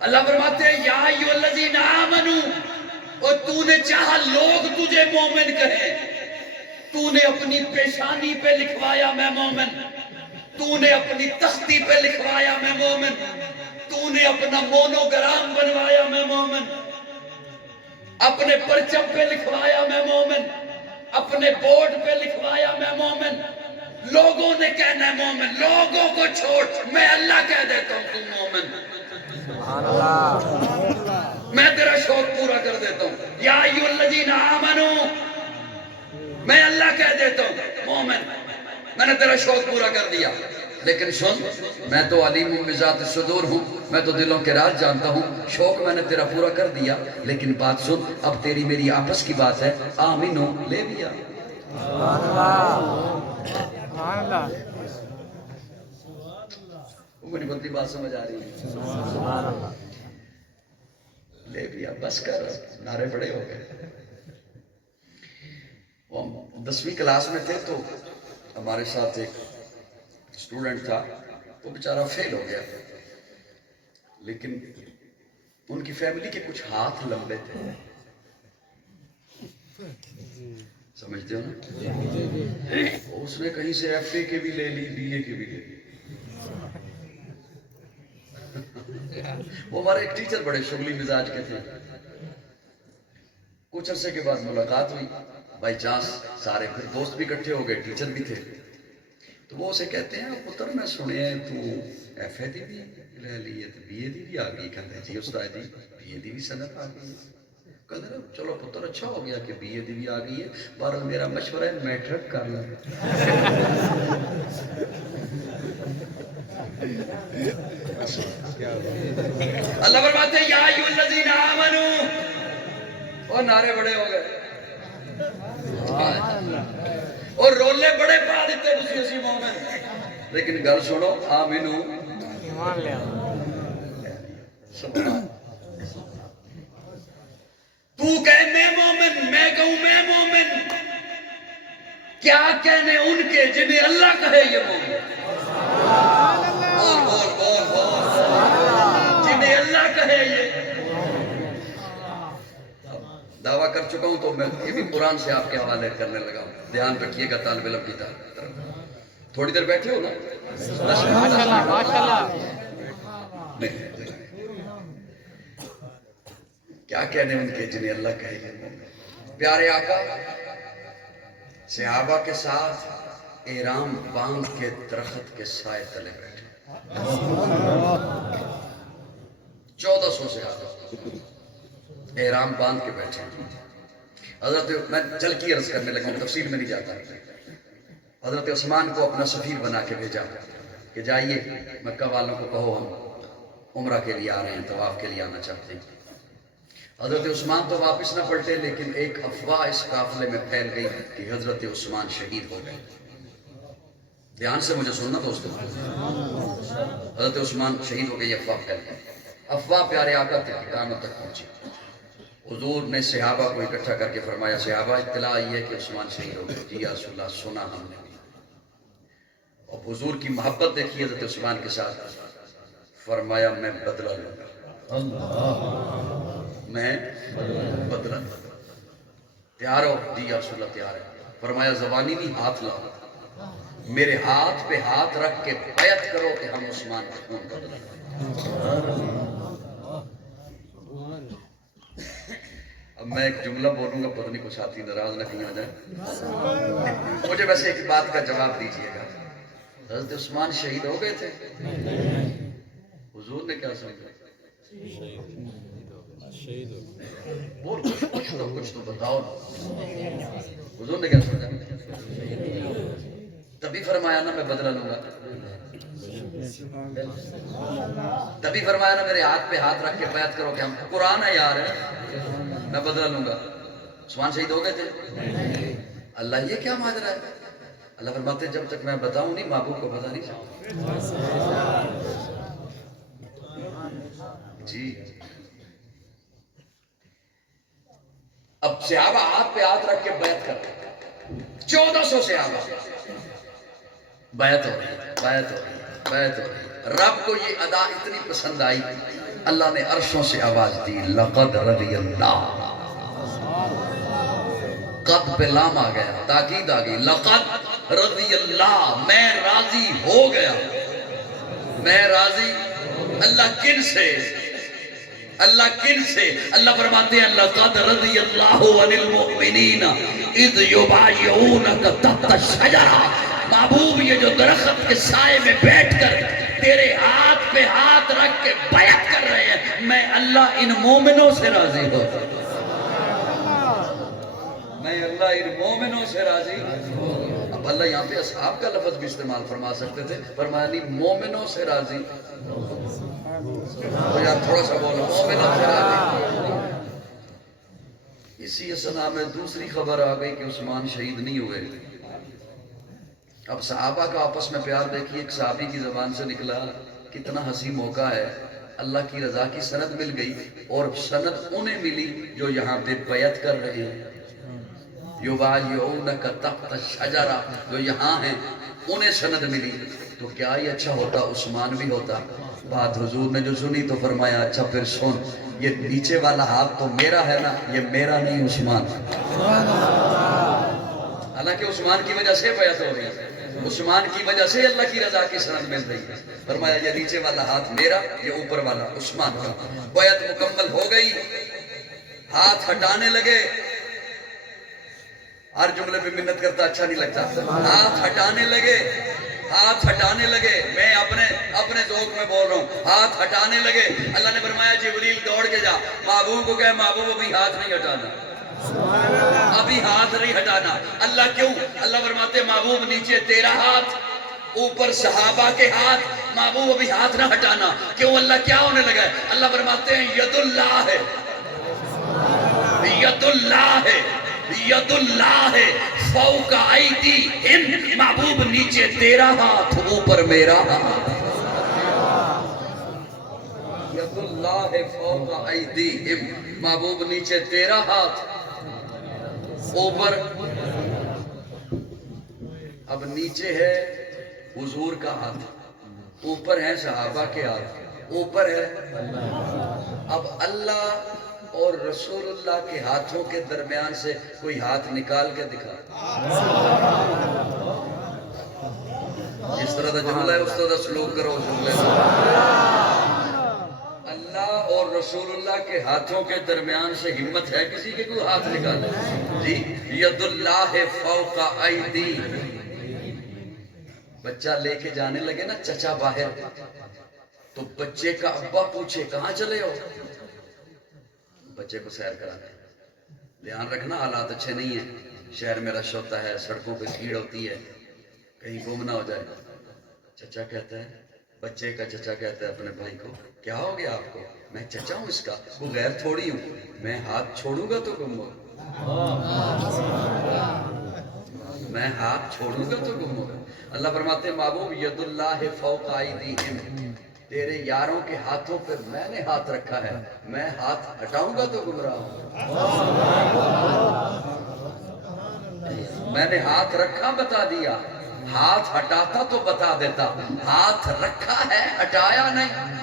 اللہ فرماتے ہیں یا ایھا الذین آمنوا، اور تو نے چاہا لوگ تجھے مومن کہیں، تو نے اپنی پیشانی پہ لکھوایا میں مومن، تو نے اپنی تختی پہ لکھوایا میں مومن، تو نے اپنا مونوگرام بنوایا میں مومن، اپنے پرچم پہ لکھوایا میں مومن، اپنے بورڈ پہ لکھوایا میں مومن. لوگوں نے کہنا ہے مومن، لوگوں کو چھوڑ، میں اللہ کہہ دیتا ہوں تو مومن. میں تیرا شوق پورا کر دیتا ہوں. یا ایھا الذین آمنوا، میں اللہ کہہ دیتا ہوں مومن، میں نے تیرا شوق پورا کر دیا. لیکن سن، میں تو علیم بذات الصدور ہوں، میں تو دلوں کے راز جانتا ہوں. شوق میں نے تیرا پورا کر دیا، لیکن بات سن، اب تیری میری آپس کی بات ہے. آمینو لے لیا. میری بندی بات سمجھ آ رہی ہے؟ لے لیا، بس کر، نعرے بڑے ہو گئے. ہم 10ویں کلاس میں تھے تو ہمارے ساتھ ایک اسٹوڈنٹ تھا، وہ بیچارہ فیل ہو گیا، لیکن ان کی فیملی کے کچھ ہاتھ لمبے تھے. سمجھتے ہو نا؟ اس نے کہیں سے ایف اے کے بھی لے لی، بی اے کے بھی لے لی. وہ ہمارے ایک ٹیچر بڑے شغلی مزاج کے تھے. کچھ عرصے کے بعد ملاقات ہوئی، بائی چانس سارے پھر دوست بھی اکٹھے ہو گئے، ٹیچر بھی تھے. تو وہ اسے کہتے ہیں پتر میں سنے تو ایف اے دی بھی لے لی ہے تو بی اے دی بھی آ گئی. کہتے ہیں جی استاد جی بی اے دی بھی سند آ گئی. کہتے ہیں چلو پتر اچھا ہو گیا کہ بی اے دی بھی آ گئی ہے، بہرحال میرا مشورہ ہے میٹرک کر لیں۔ اللہ فرماتے ہیں یا ایھا الذین آمنو، اور نعرے بڑے ہو گئے اور رولے بڑے پا دیتے تسی اسی مومن، لیکن گل سنو آمنو ایمان لے آؤ۔ سبحان تو کہے میں مومن، میں کہوں میں مومن، کیا کہنے ان کے جنہیں اللہ کہے یہ مومن؟ بول بول بول بول، جنہیں اللہ کہے یہ دعویٰ کر چکا ہوں، تو میں یہ بھی قرآن سے آپ کے حوالے کرنے لگا ہوں، دھیان رکھیے گا طالب علم کی طرف۔ تھوڑی دیر بیٹھے ہو نا؟ ماشاءاللہ ماشاءاللہ۔ کیا کہنے ان کے جنہیں اللہ کہے یہ مومن؟ پیارے آقا صحابہ کے ساتھ احرام باندھ کے درخت کے سائے تلے بیٹھے، 1400 صحابہ احرام باندھ کے بیٹھے۔ حضرت میں جلکی عرض کرنے لگا ہوں، تفصیل میں نہیں جاتا۔ حضرت عثمان کو اپنا سفیر بنا کے بھیجا کہ جائیے مکہ والوں کو کہو ہم عمرہ کے لیے آ رہے ہیں، طواف کے لیے آنا چاہتے ہیں۔ حضرت عثمان تو واپس نہ پلٹے، لیکن ایک افواہ اس قافلے میں پھیل گئی کہ حضرت عثمان شہید ہو گئے۔ دھیان سے مجھے سننا دوستو، حضرت عثمان شہید ہو گئے، یہ افواہ پھیل گئی۔ افواہ پیارے آقا کے کانوں تک پہنچی۔ حضور نے صحابہ کو اکٹھا کر کے فرمایا صحابہ اطلاع آئی ہے کہ عثمان شہید ہو گئے۔ جی یا رسول اللہ، سنا ہم نے بھی۔ اور حضور کی محبت دیکھی حضرت عثمان کے ساتھ، فرمایا میں بدلہ لوں گا، میں بدلہ لوں گا۔ تیار ہو؟ جی یا رسول اللہ تیار ہے۔ فرمایا زبانی نہیں، ہاتھ لاؤ، میرے ہاتھ پہ ہاتھ رکھ کے بیعت کرو کہ ہم عثمان کے خون بدلہ لیں۔ اب میں ایک جملہ بولوں گا، پتہ نہیں کچھ ساتھی ناراض نہ کہیں آ جائیں، مجھے ویسے ایک بات کا جواب دیجیے گا، حضرت عثمان شہید ہو گئے تھے؟ حضور نے کیا سمجھا؟ بول کچھ تو بتاؤ۔ حضور نے کیا سمجھا؟ تبھی فرمایا نا میں بدلہ لوں گا، تبھی فرمایا نا میرے ہاتھ پہ ہاتھ رکھ کے بیعت کرو کہ ہم، قرآن ہے یار، میں بدلہ لوں گا۔ عثمان شہید ہو گئے تھے؟ اللہ یہ کیا ماجرا ہے؟ اللہ فرماتے جب تک میں بتاؤں نہیں محبوب کو پتہ نہیں چلتا۔ جی اب صحابہ ہاتھ پہ ہاتھ رکھ کے بیعت کرتے، 1400 صحابہ بیعت ہو رہی، بیعت ہو رہی، بیعت ہو رہی۔ رب کو یہ ادا اتنی پسند آئی، اللہ نے عرشوں سے آواز دی لقد رضی اللہ، قد پہ لام آ گیا، تاکید آ گئی، لقد رضی اللہ، میں راضی ہو گیا، میں راضی۔ اللہ کن سے؟ اللہ کن سے؟ اللہ فرماتے ہیں لقد رضی اللہ عن المؤمنین اذ یبایعونک تحت الشجرہ، محبوب یہ جو درخت کے سائے میں بیٹھ کر تیرے ہاتھ پہ ہاتھ رکھ کے بیعت کر رہے ہیں، میں اللہ ان مومنوں سے راضی ہوں، میں اللہ ان مومنوں سے راضی ہوں۔ اب اللہ یہاں پہ اصحاب کا لفظ بھی استعمال فرما سکتے تھے، فرمایا نہیں مومنوں سے راضی، تو یار تھوڑا سا بولو مومنوں سے راضی۔ اسی اسنا میں دوسری خبر آ گئی کہ عثمان شہید نہیں ہوئے۔ اب صحابہ کا آپس میں پیار دیکھیے، ایک صحابی کی زبان سے نکلا، کتنا حسین موقع ہے، اللہ کی رضا کی سند مل گئی، اور سند انہیں ملی جو یہاں پہ بیعت کر رہے ہیں، یبایعونک تحت الشجرہ، جو یہاں ہیں انہیں سند ملی۔ تو کیا یہ اچھا ہوتا عثمان بھی ہوتا؟ بات حضور نے جو سنی تو فرمایا اچھا پھر سن، یہ نیچے والا ہاتھ تو میرا ہے نا، یہ میرا نہیں عثمان، حالانکہ عثمان کی وجہ سے بیعت ہو رہی ہے، عثمان کی وجہ سے اللہ کی رضا کی سند مل رہی ہے۔ فرمایا یہ نیچے والا ہاتھ میرا، یہ اوپر والا عثمان کا۔ بیعت مکمل ہو گئی، ہاتھ ہٹانے لگے، ہر جملے پہ منت کرتا اچھا نہیں لگتا، ہاتھ ہٹانے لگے، ہاتھ ہٹانے لگے، میں اپنے ذوق میں بول رہا ہوں، ہاتھ ہٹانے لگے، اللہ نے فرمایا جبریل دوڑ کے جا محبوب کو کہے محبوب ابھی ہاتھ نہیں ہٹانا، ابھی ہاتھ نہیں ہٹانا۔ اللہ کیوں؟ اللہ فرماتے محبوب نیچے تیرا ہاتھ، اوپر صحابہ کے ہاتھ، محبوب ابھی ہاتھ نہ ہٹانا۔ کیوں؟ اللہ کیا ہونے لگا ہے؟ اللہ فرماتے ہیں ید اللہ ہے، ید اللہ ہے، ید اللہ ہے فوق ایدیہم، محبوب نیچے تیرا ہاتھ اوپر میرا ہاتھ، ید اللہ ہے فوق ایدیہم، محبوب نیچے تیرا ہاتھ اوپر۔ اب نیچے ہے حضور کا ہاتھ، اوپر ہے صحابہ کے ہاتھ، اوپر ہے اب اللہ اور رسول اللہ کے ہاتھوں کے درمیان سے کوئی ہاتھ نکال کے دکھا، اس طرح دا جملہ ہے، اس طرح دا سلوک کرو جملے اللہ اور رسول اللہ کے ہاتھوں کے درمیان سے ہمت ہے کسی کے کوئی ہاتھ نکالے؟ جی ید اللہ فوق ایدی۔ بچہ لے کے جانے لگے نا چچا باہر، تو بچے کا ابا پوچھے کہاں چلے ہو؟ بچے کو سیر کرانے، دھیان رکھنا حالات اچھے نہیں ہیں، شہر میں رش ہوتا ہے، سڑکوں پہ بھیڑ ہوتی ہے، کہیں گم نہ ہو جائے۔ چچا کہتا ہے، بچے کا چچا کہتا ہے اپنے بھائی کو کیا ہو گیا آپ کو؟ میں چچا ہوں اس کا، وہ غیر تھوڑی ہوں، میں ہاتھ چھوڑوں گا تو گم ہوگا، میں ہاتھ چھوڑوں گا تو گم ہوگا۔ اللہ فرماتے ہیں محبوب ید اللہ فوق ایدیہم، تیرے یاروں کے ہاتھوں پر میں نے ہاتھ رکھا ہے، میں ہاتھ ہٹاؤں گا تو گمراہ ہوں، میں نے ہاتھ رکھا بتا دیا، ہاتھ ہٹاتا تو بتا دیتا، ہاتھ رکھا ہے ہٹایا نہیں۔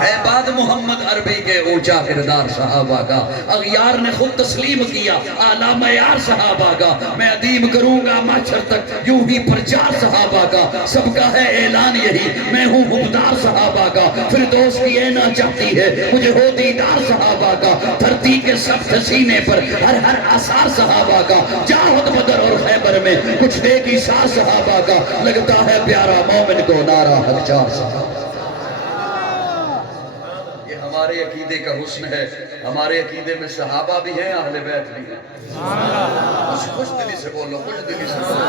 ہے بعد محمد عربی کے اونچا کردار صحابہ کا، اغیار نے خود تسلیم کیا اعلیٰ معیار صحابہ کا، میں ادیم کروں گا محشر تک یوں ہی پرچار صحابہ کا، سب کا ہے اعلان یہی میں ہوں حبدار صحابہ کا، فردوس کی اینا چاہتی ہے مجھے ہو دیدار صحابہ کا، دھرتی کے سخت سینے پر ہر آثار صحابہ کا، جاہد بدر اور خیبر میں کچھ ایک ہی سار صحابہ کا، لگتا ہے پیارا مومن کو نعرہ حق چار صحابہ۔ ہمارے عقیدے کا حسن ہے، ہمارے عقیدے میں صحابہ بھی ہیں، اہل بیت بھی ہیں، خوش دلی سے بولو، خوش دلی سے بولو،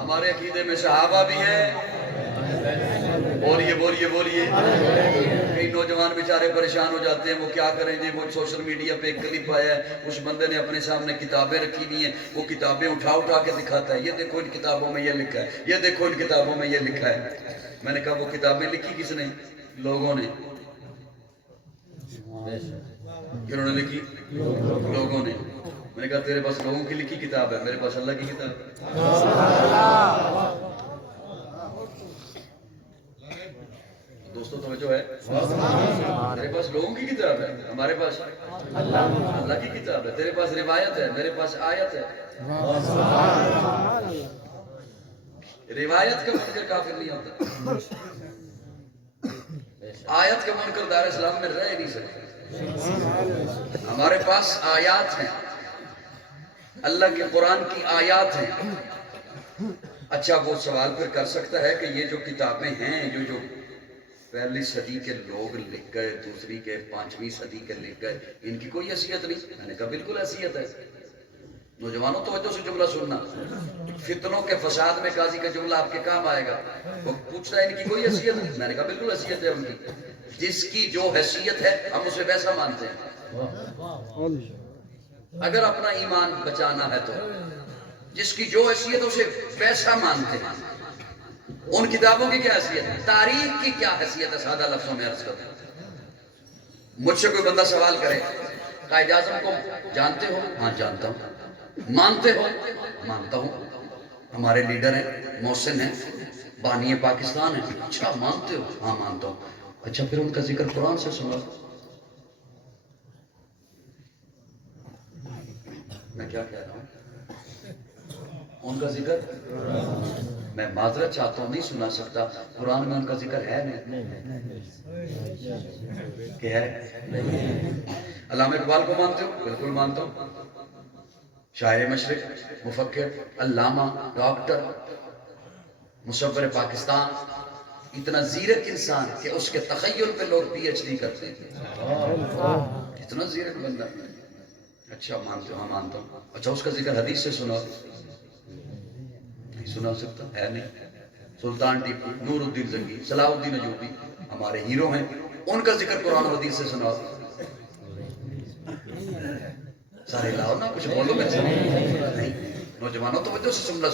ہمارے عقیدے میں صحابہ بھی ہیں، بولیے بولیے بولیے۔ کئی نوجوان بیچارے پریشان ہو جاتے ہیں، وہ کیا کریں جی، وہ سوشل میڈیا پہ ایک کلپ آیا ہے، اس بندے نے اپنے سامنے کتابیں رکھی ہوئی ہیں، وہ کتابیں اٹھا کے دکھاتا ہے، یہ دیکھو ان کتابوں میں یہ لکھا ہے، یہ دیکھو ان کتابوں میں یہ لکھا ہے۔ میں نے کہا وہ کتابیں لکھی کس نے؟ لوگوں نے۔ کنہوں نے لکھی؟ لوگوں نے۔ میں نے کہا تیرے پاس لوگوں کی لکھی کتاب ہے، میرے پاس اللہ کی کتاب ہے۔ دوستو توجہ ہے، تیرے پاس لوگوں کی کتاب ہے، ہمارے پاس اللہ کی کتاب ہے، تیرے پاس روایت ہے، میرے پاس آیت ہے۔ روایت کا منکر کافر نہیں ہوتا، آیت کا منکر دار اسلام میں رہ نہیں سکتے۔ ہمارے پاس آیات ہیں، اللہ کے قرآن کی آیات ہیں۔ اچھا وہ سوال پھر کر سکتا ہے کہ یہ جو کتابیں ہیں جو پہلی صدی کے لوگ لکھ گئے، دوسری کے 5ویں صدی کے لکھ گئے، ان کی کوئی حیثیت نہیں؟ میں نے کہا بالکل حیثیت ہے۔ نوجوانوں توجہ سے جملہ سننا، فتنوں کے فساد میں قاضی کا جملہ آپ کے کام آئے گا۔ وہ پوچھتا ہے ان کی کوئی حیثیت نہیں؟ میں نے کہا بالکل حیثیت ہے ان کی، جس کی جو حیثیت ہے ہم اسے ویسا مانتے ہیں۔ اگر اپنا ایمان بچانا ہے تو جس کی جو حیثیت اسے ویسا مانتے ہیں۔ ان کتابوں کی کیا حیثیت ہے؟ تاریخ کی کیا حیثیت ہے؟ سادہ لفظوں میں عرض کرتا ہوں۔ مجھ سے کوئی بندہ سوال کرے قائد اعظم کو جانتے ہو؟ ہاں جانتا ہوں۔ مانتے ہو؟ مانتا ہوں۔ ہمارے لیڈر ہیں، محسن ہیں، بانی پاکستان ہیں۔ اچھا مانتے ہو؟ ہاں مانتا ہوں۔ اچھا پھر ان کا ذکر قرآن سے سنا۔ میں کیا کہہ رہا ہوں؟ ان کا ذکر میں معذرت چاہتا ہوں نہیں سنا سکتا، قرآن میں ان کا ذکر ہے نہیں کہ ہے؟ علامہ اقبال کو مانتے ہو؟ بالکل مانتا ہوں۔ شاعر مشرق، مفکر، علامہ، ڈاکٹر، مصور پاکستان اتنا زیرک انسان کہ اس کے تخیل پہ لوگ پی ایچ ڈی کرتے ہیں. اتنا زیرک بندہ. اچھا مانتے ہو؟ ہاں مانتا ہوں. اچھا اس کا ذکر حدیث سے سنا؟ نہیں سنا سکتا ہے. نہیں. سلطان ٹیپو، نور الدین زنگی، صلاح الدین ایوبی ہمارے ہیرو ہیں، ان کا ذکر قرآن و حدیث سے سنا؟ سارے لاؤ نا، کچھ بولو میں. نہیں نوجوانوں تو وجہ سے سننا.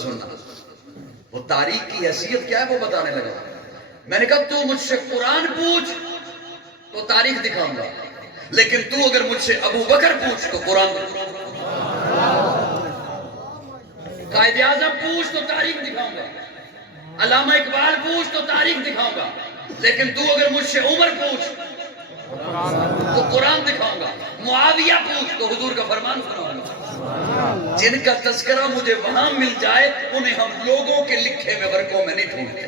وہ تاریخ کی حیثیت کیا ہے وہ بتانے لگا. میں نے کہا تو مجھ سے قرآن پوچھ تو تاریخ دکھاؤں گا، لیکن تو اگر مجھ سے ابو بکر پوچھ تو قرآن. قائد اعظم پوچھ تو تاریخ دکھاؤں گا، علامہ اقبال پوچھ تو تاریخ دکھاؤں گا، لیکن تو اگر مجھ سے عمر پوچھ تو قرآن دکھاؤں گا. معاویہ پوچھ تو حضور کا فرمان سناؤں گا. جن کا تذکرہ مجھے وہاں مل جائے انہیں ہم لوگوں کے لکھے ہوئے ورقوں میں نہیں ڈھونڈتے،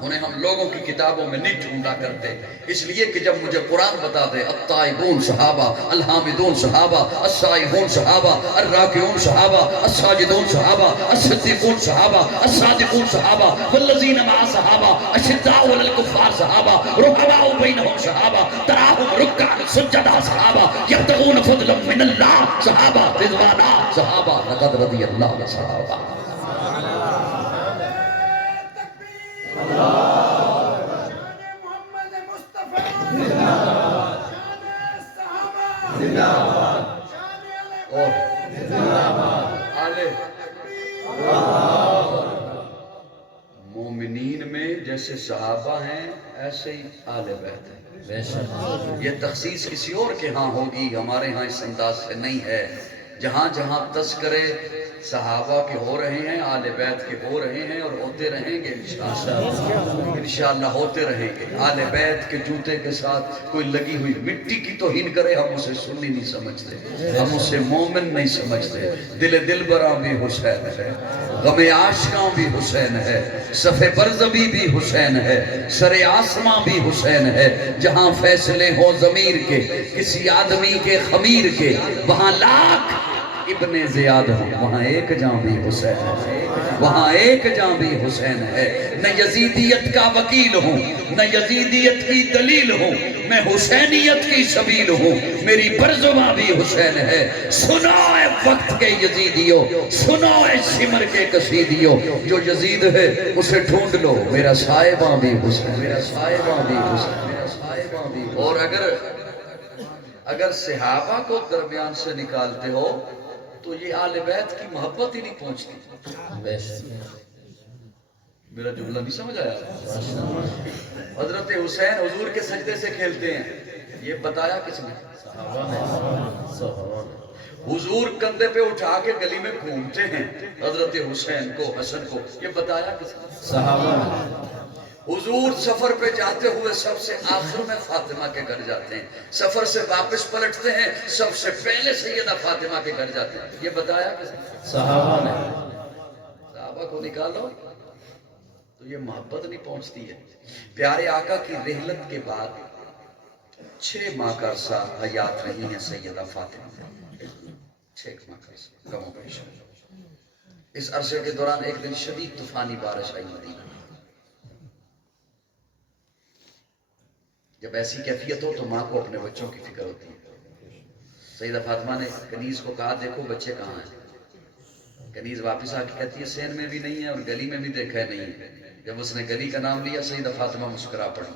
انہیں ہم لوگوں کی کتابوں میں نہیں ڈھونڈا کرتے. اس لیے کہ جب مجھے قرآن بتا دے التائبون صحابہ، الحامدون صحابہ، السائحون صحابہ، الراکعون صحابہ، الساجدون صحابہ، الصدیقون صحابہ، الصادقون صحابہ، والذین مع صحابہ، اشداء علی الکفار صحابہ، رحماء بینہم صحابہ، تراہم رکعا سجدا صحابہ، یبتغون فضلا من اللہ صحابہ، رضوانا صحابہ، لقد رضی اللہ عنہ صحابہ. مومنین میں جیسے صحابہ ہیں ایسے ہی آل بیت ہیں. یہ تخصیص کسی اور کے ہاں ہوگی، ہمارے ہاں اس انداز سے نہیں ہے. جہاں جہاں تذکرے صحابہ کے ہو رہے ہیں، آل بیت کے ہو رہے ہیں اور ہوتے رہیں گے انشاءاللہ ہوتے رہیں گے. آل بیت کے جوتے کے ساتھ کوئی لگی ہوئی مٹی کی توہین کرے ہم اسے سنی نہیں سمجھتے، ہم اسے مومن نہیں سمجھتے. دل براں بھی حسین ہے، غم عاشقاں بھی حسین ہے، صف برزبی بھی حسین ہے، سر آسماں بھی حسین ہے. جہاں فیصلے ہوں ضمیر کے کسی آدمی کے خمیر کے، وہاں لاکھ ابن زیاد ہوں، وہاں ایک جاں بھی حسین ہے، وہاں ایک جاں بھی حسین ہے. نہ یزیدیت کا وکیل ہوں، نہ یزیدیت کی دلیل ہوں، میں حسینیت کی سبیل ہوں، میری برزباں بھی حسین ہے. سنو اے وقت کے یزیدیو، سنو اے شمر کے قصیدیو، جو یزید ہے اسے ڈھونڈ لو، میرا صاحباں بھی حسین، میرا صاحباں بھی حسین، میرا صاحباں بھی. اور اگر صحابہ کو درمیان سے نکالتے ہو تو یہ آل بیت کی محبت ہی نہیں پہنچتی. میرا جملہ نہیں سمجھ آیا؟ حضرت حسین حضور کے سجدے سے کھیلتے ہیں، یہ بتایا کس نے؟ حضور کندھے پہ اٹھا کے گلی میں گھومتے ہیں حضرت حسین کو، حسن کو، یہ بتایا کس نے؟ صحابہ. حضور سفر پہ جاتے ہوئے سب سے آخر میں فاطمہ کے گھر جاتے ہیں، سفر سے واپس پلٹتے ہیں سب سے پہلے سیدہ فاطمہ کے گھر جاتے ہیں، یہ بتایا کس نے؟ صحابہ نے. صحابہ کو نکالو تو یہ محبت نہیں پہنچتی ہے. پیارے آقا کی رحلت کے بعد 6 ماہ کا عرصہ حیات رہی ہیں سیدہ فاطمہ، 6 ماہ کا عرصہ کم و بیش. اس عرصے کے دوران ایک دن شدید طوفانی بارش آئی مدینہ. جب ایسی کیفیت ہو تو ماں کو اپنے بچوں کی فکر ہوتی ہے. سیدہ فاطمہ نے کنیز کو کہا دیکھو بچے کہاں ہیں. کنیز واپس آ کے کہتی ہے سین میں بھی نہیں ہے اور گلی میں بھی دیکھا نہیں ہے. جب اس نے گلی کا نام لیا سیدہ فاطمہ مسکرا پڑی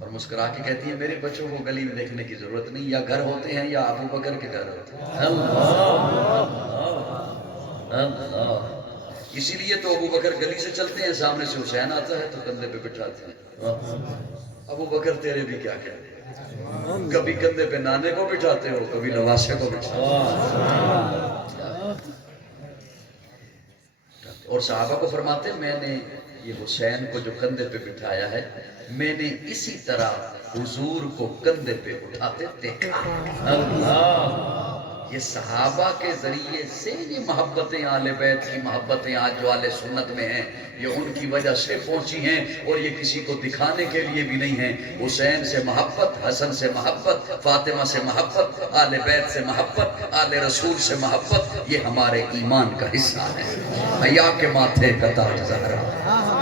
اور مسکرا کے کہتی ہے میرے بچوں کو گلی میں دیکھنے کی ضرورت نہیں، یا گھر ہوتے ہیں یا ابو بکر کے گھر ہوتے ہیں. اسی لیے تو ابو بکر گلی سے چلتے ہیں، سامنے سے حسین آتا ہے تو کندھے پہ بٹھاتے ہیں. ابو بکر تیرے بھی کیا کہتے ہیں، کبھی کندھے پہ نانے کو بٹھاتے ہو کبھی نواسے کو بٹھاتے ہو. اور صحابہ کو فرماتے ہیں میں نے یہ حسین کو جو کندھے پہ بٹھایا ہے میں نے اسی طرح حضور کو کندھے پہ اٹھاتے دیکھا. یہ صحابہ کے ذریعے سے یہ محبتیں آل بیت کی محبتیں آج جو آل سنت میں ہیں یہ ان کی وجہ سے پہنچی ہیں، اور یہ کسی کو دکھانے کے لیے بھی نہیں ہیں۔ حسین سے محبت، حسن سے محبت، فاطمہ سے محبت، آل بیت سے محبت، آل رسول سے محبت، یہ ہمارے ایمان کا حصہ ہے۔ حیا کے ماتھے کا تاج زہرا،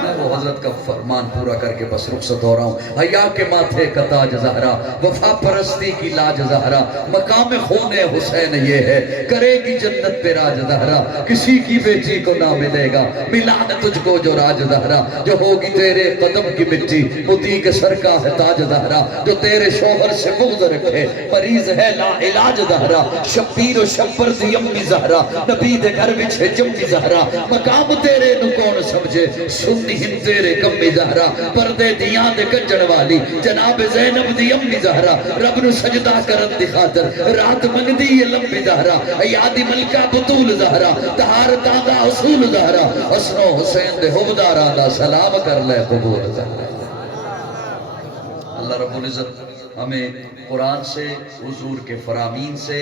میں وہ حضرت کا فرمان پورا کر کے بس رخصت ہو رہا ہوں۔ حیا کے ماتھے کا تاج زہرا، وفا پرستی کی لاج زہرا، مقام خون حسین یہ ہے، کرے گی جنت پہ راج زہرا، کسی کی بیٹی کو نہ ملے گا ملان تجھ کو جو راج زہرا، جو ہوگی تیرے قدم کی مٹی متی کے سر کا ہے تاج زہرا، جو تیرے شوہر سے بغض رکھے مریض ہے لا علاج زہرا، شبیر و شبر دی امی زہرا، نبی دے گھر وچ ہے جمی زہرا، مقام تیرے نو کون سمجھے سنی ہن تیرے کمی زہرا، پردے دیاں دے کنجن والی جناب زینب دی امی زہرا، رب نو سجدہ کرن دی خاطر رات منگدی یہ لمبی زہرا، ایادی ملکہ بطول زہرا، طہارتاں دا اصول زہرا، حسن و حسین دے حبداراں دا سلام کر لے قبول زہرا۔ اللہ رب العزت ہمیں قرآن سے، حضور کے فرامین سے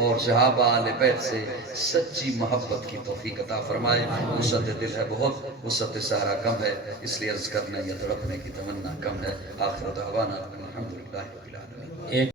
اور صحابہ آل بیت سے سچی محبت کی توفیق عطا فرمائے۔ وسعت دل ہے بہت، وسعت سارا کم ہے، اس لیے عرض کرنے یا تڑپنے کی تمنا کم ہے۔ آخر دعوانا الحمدللہ رب العالمین۔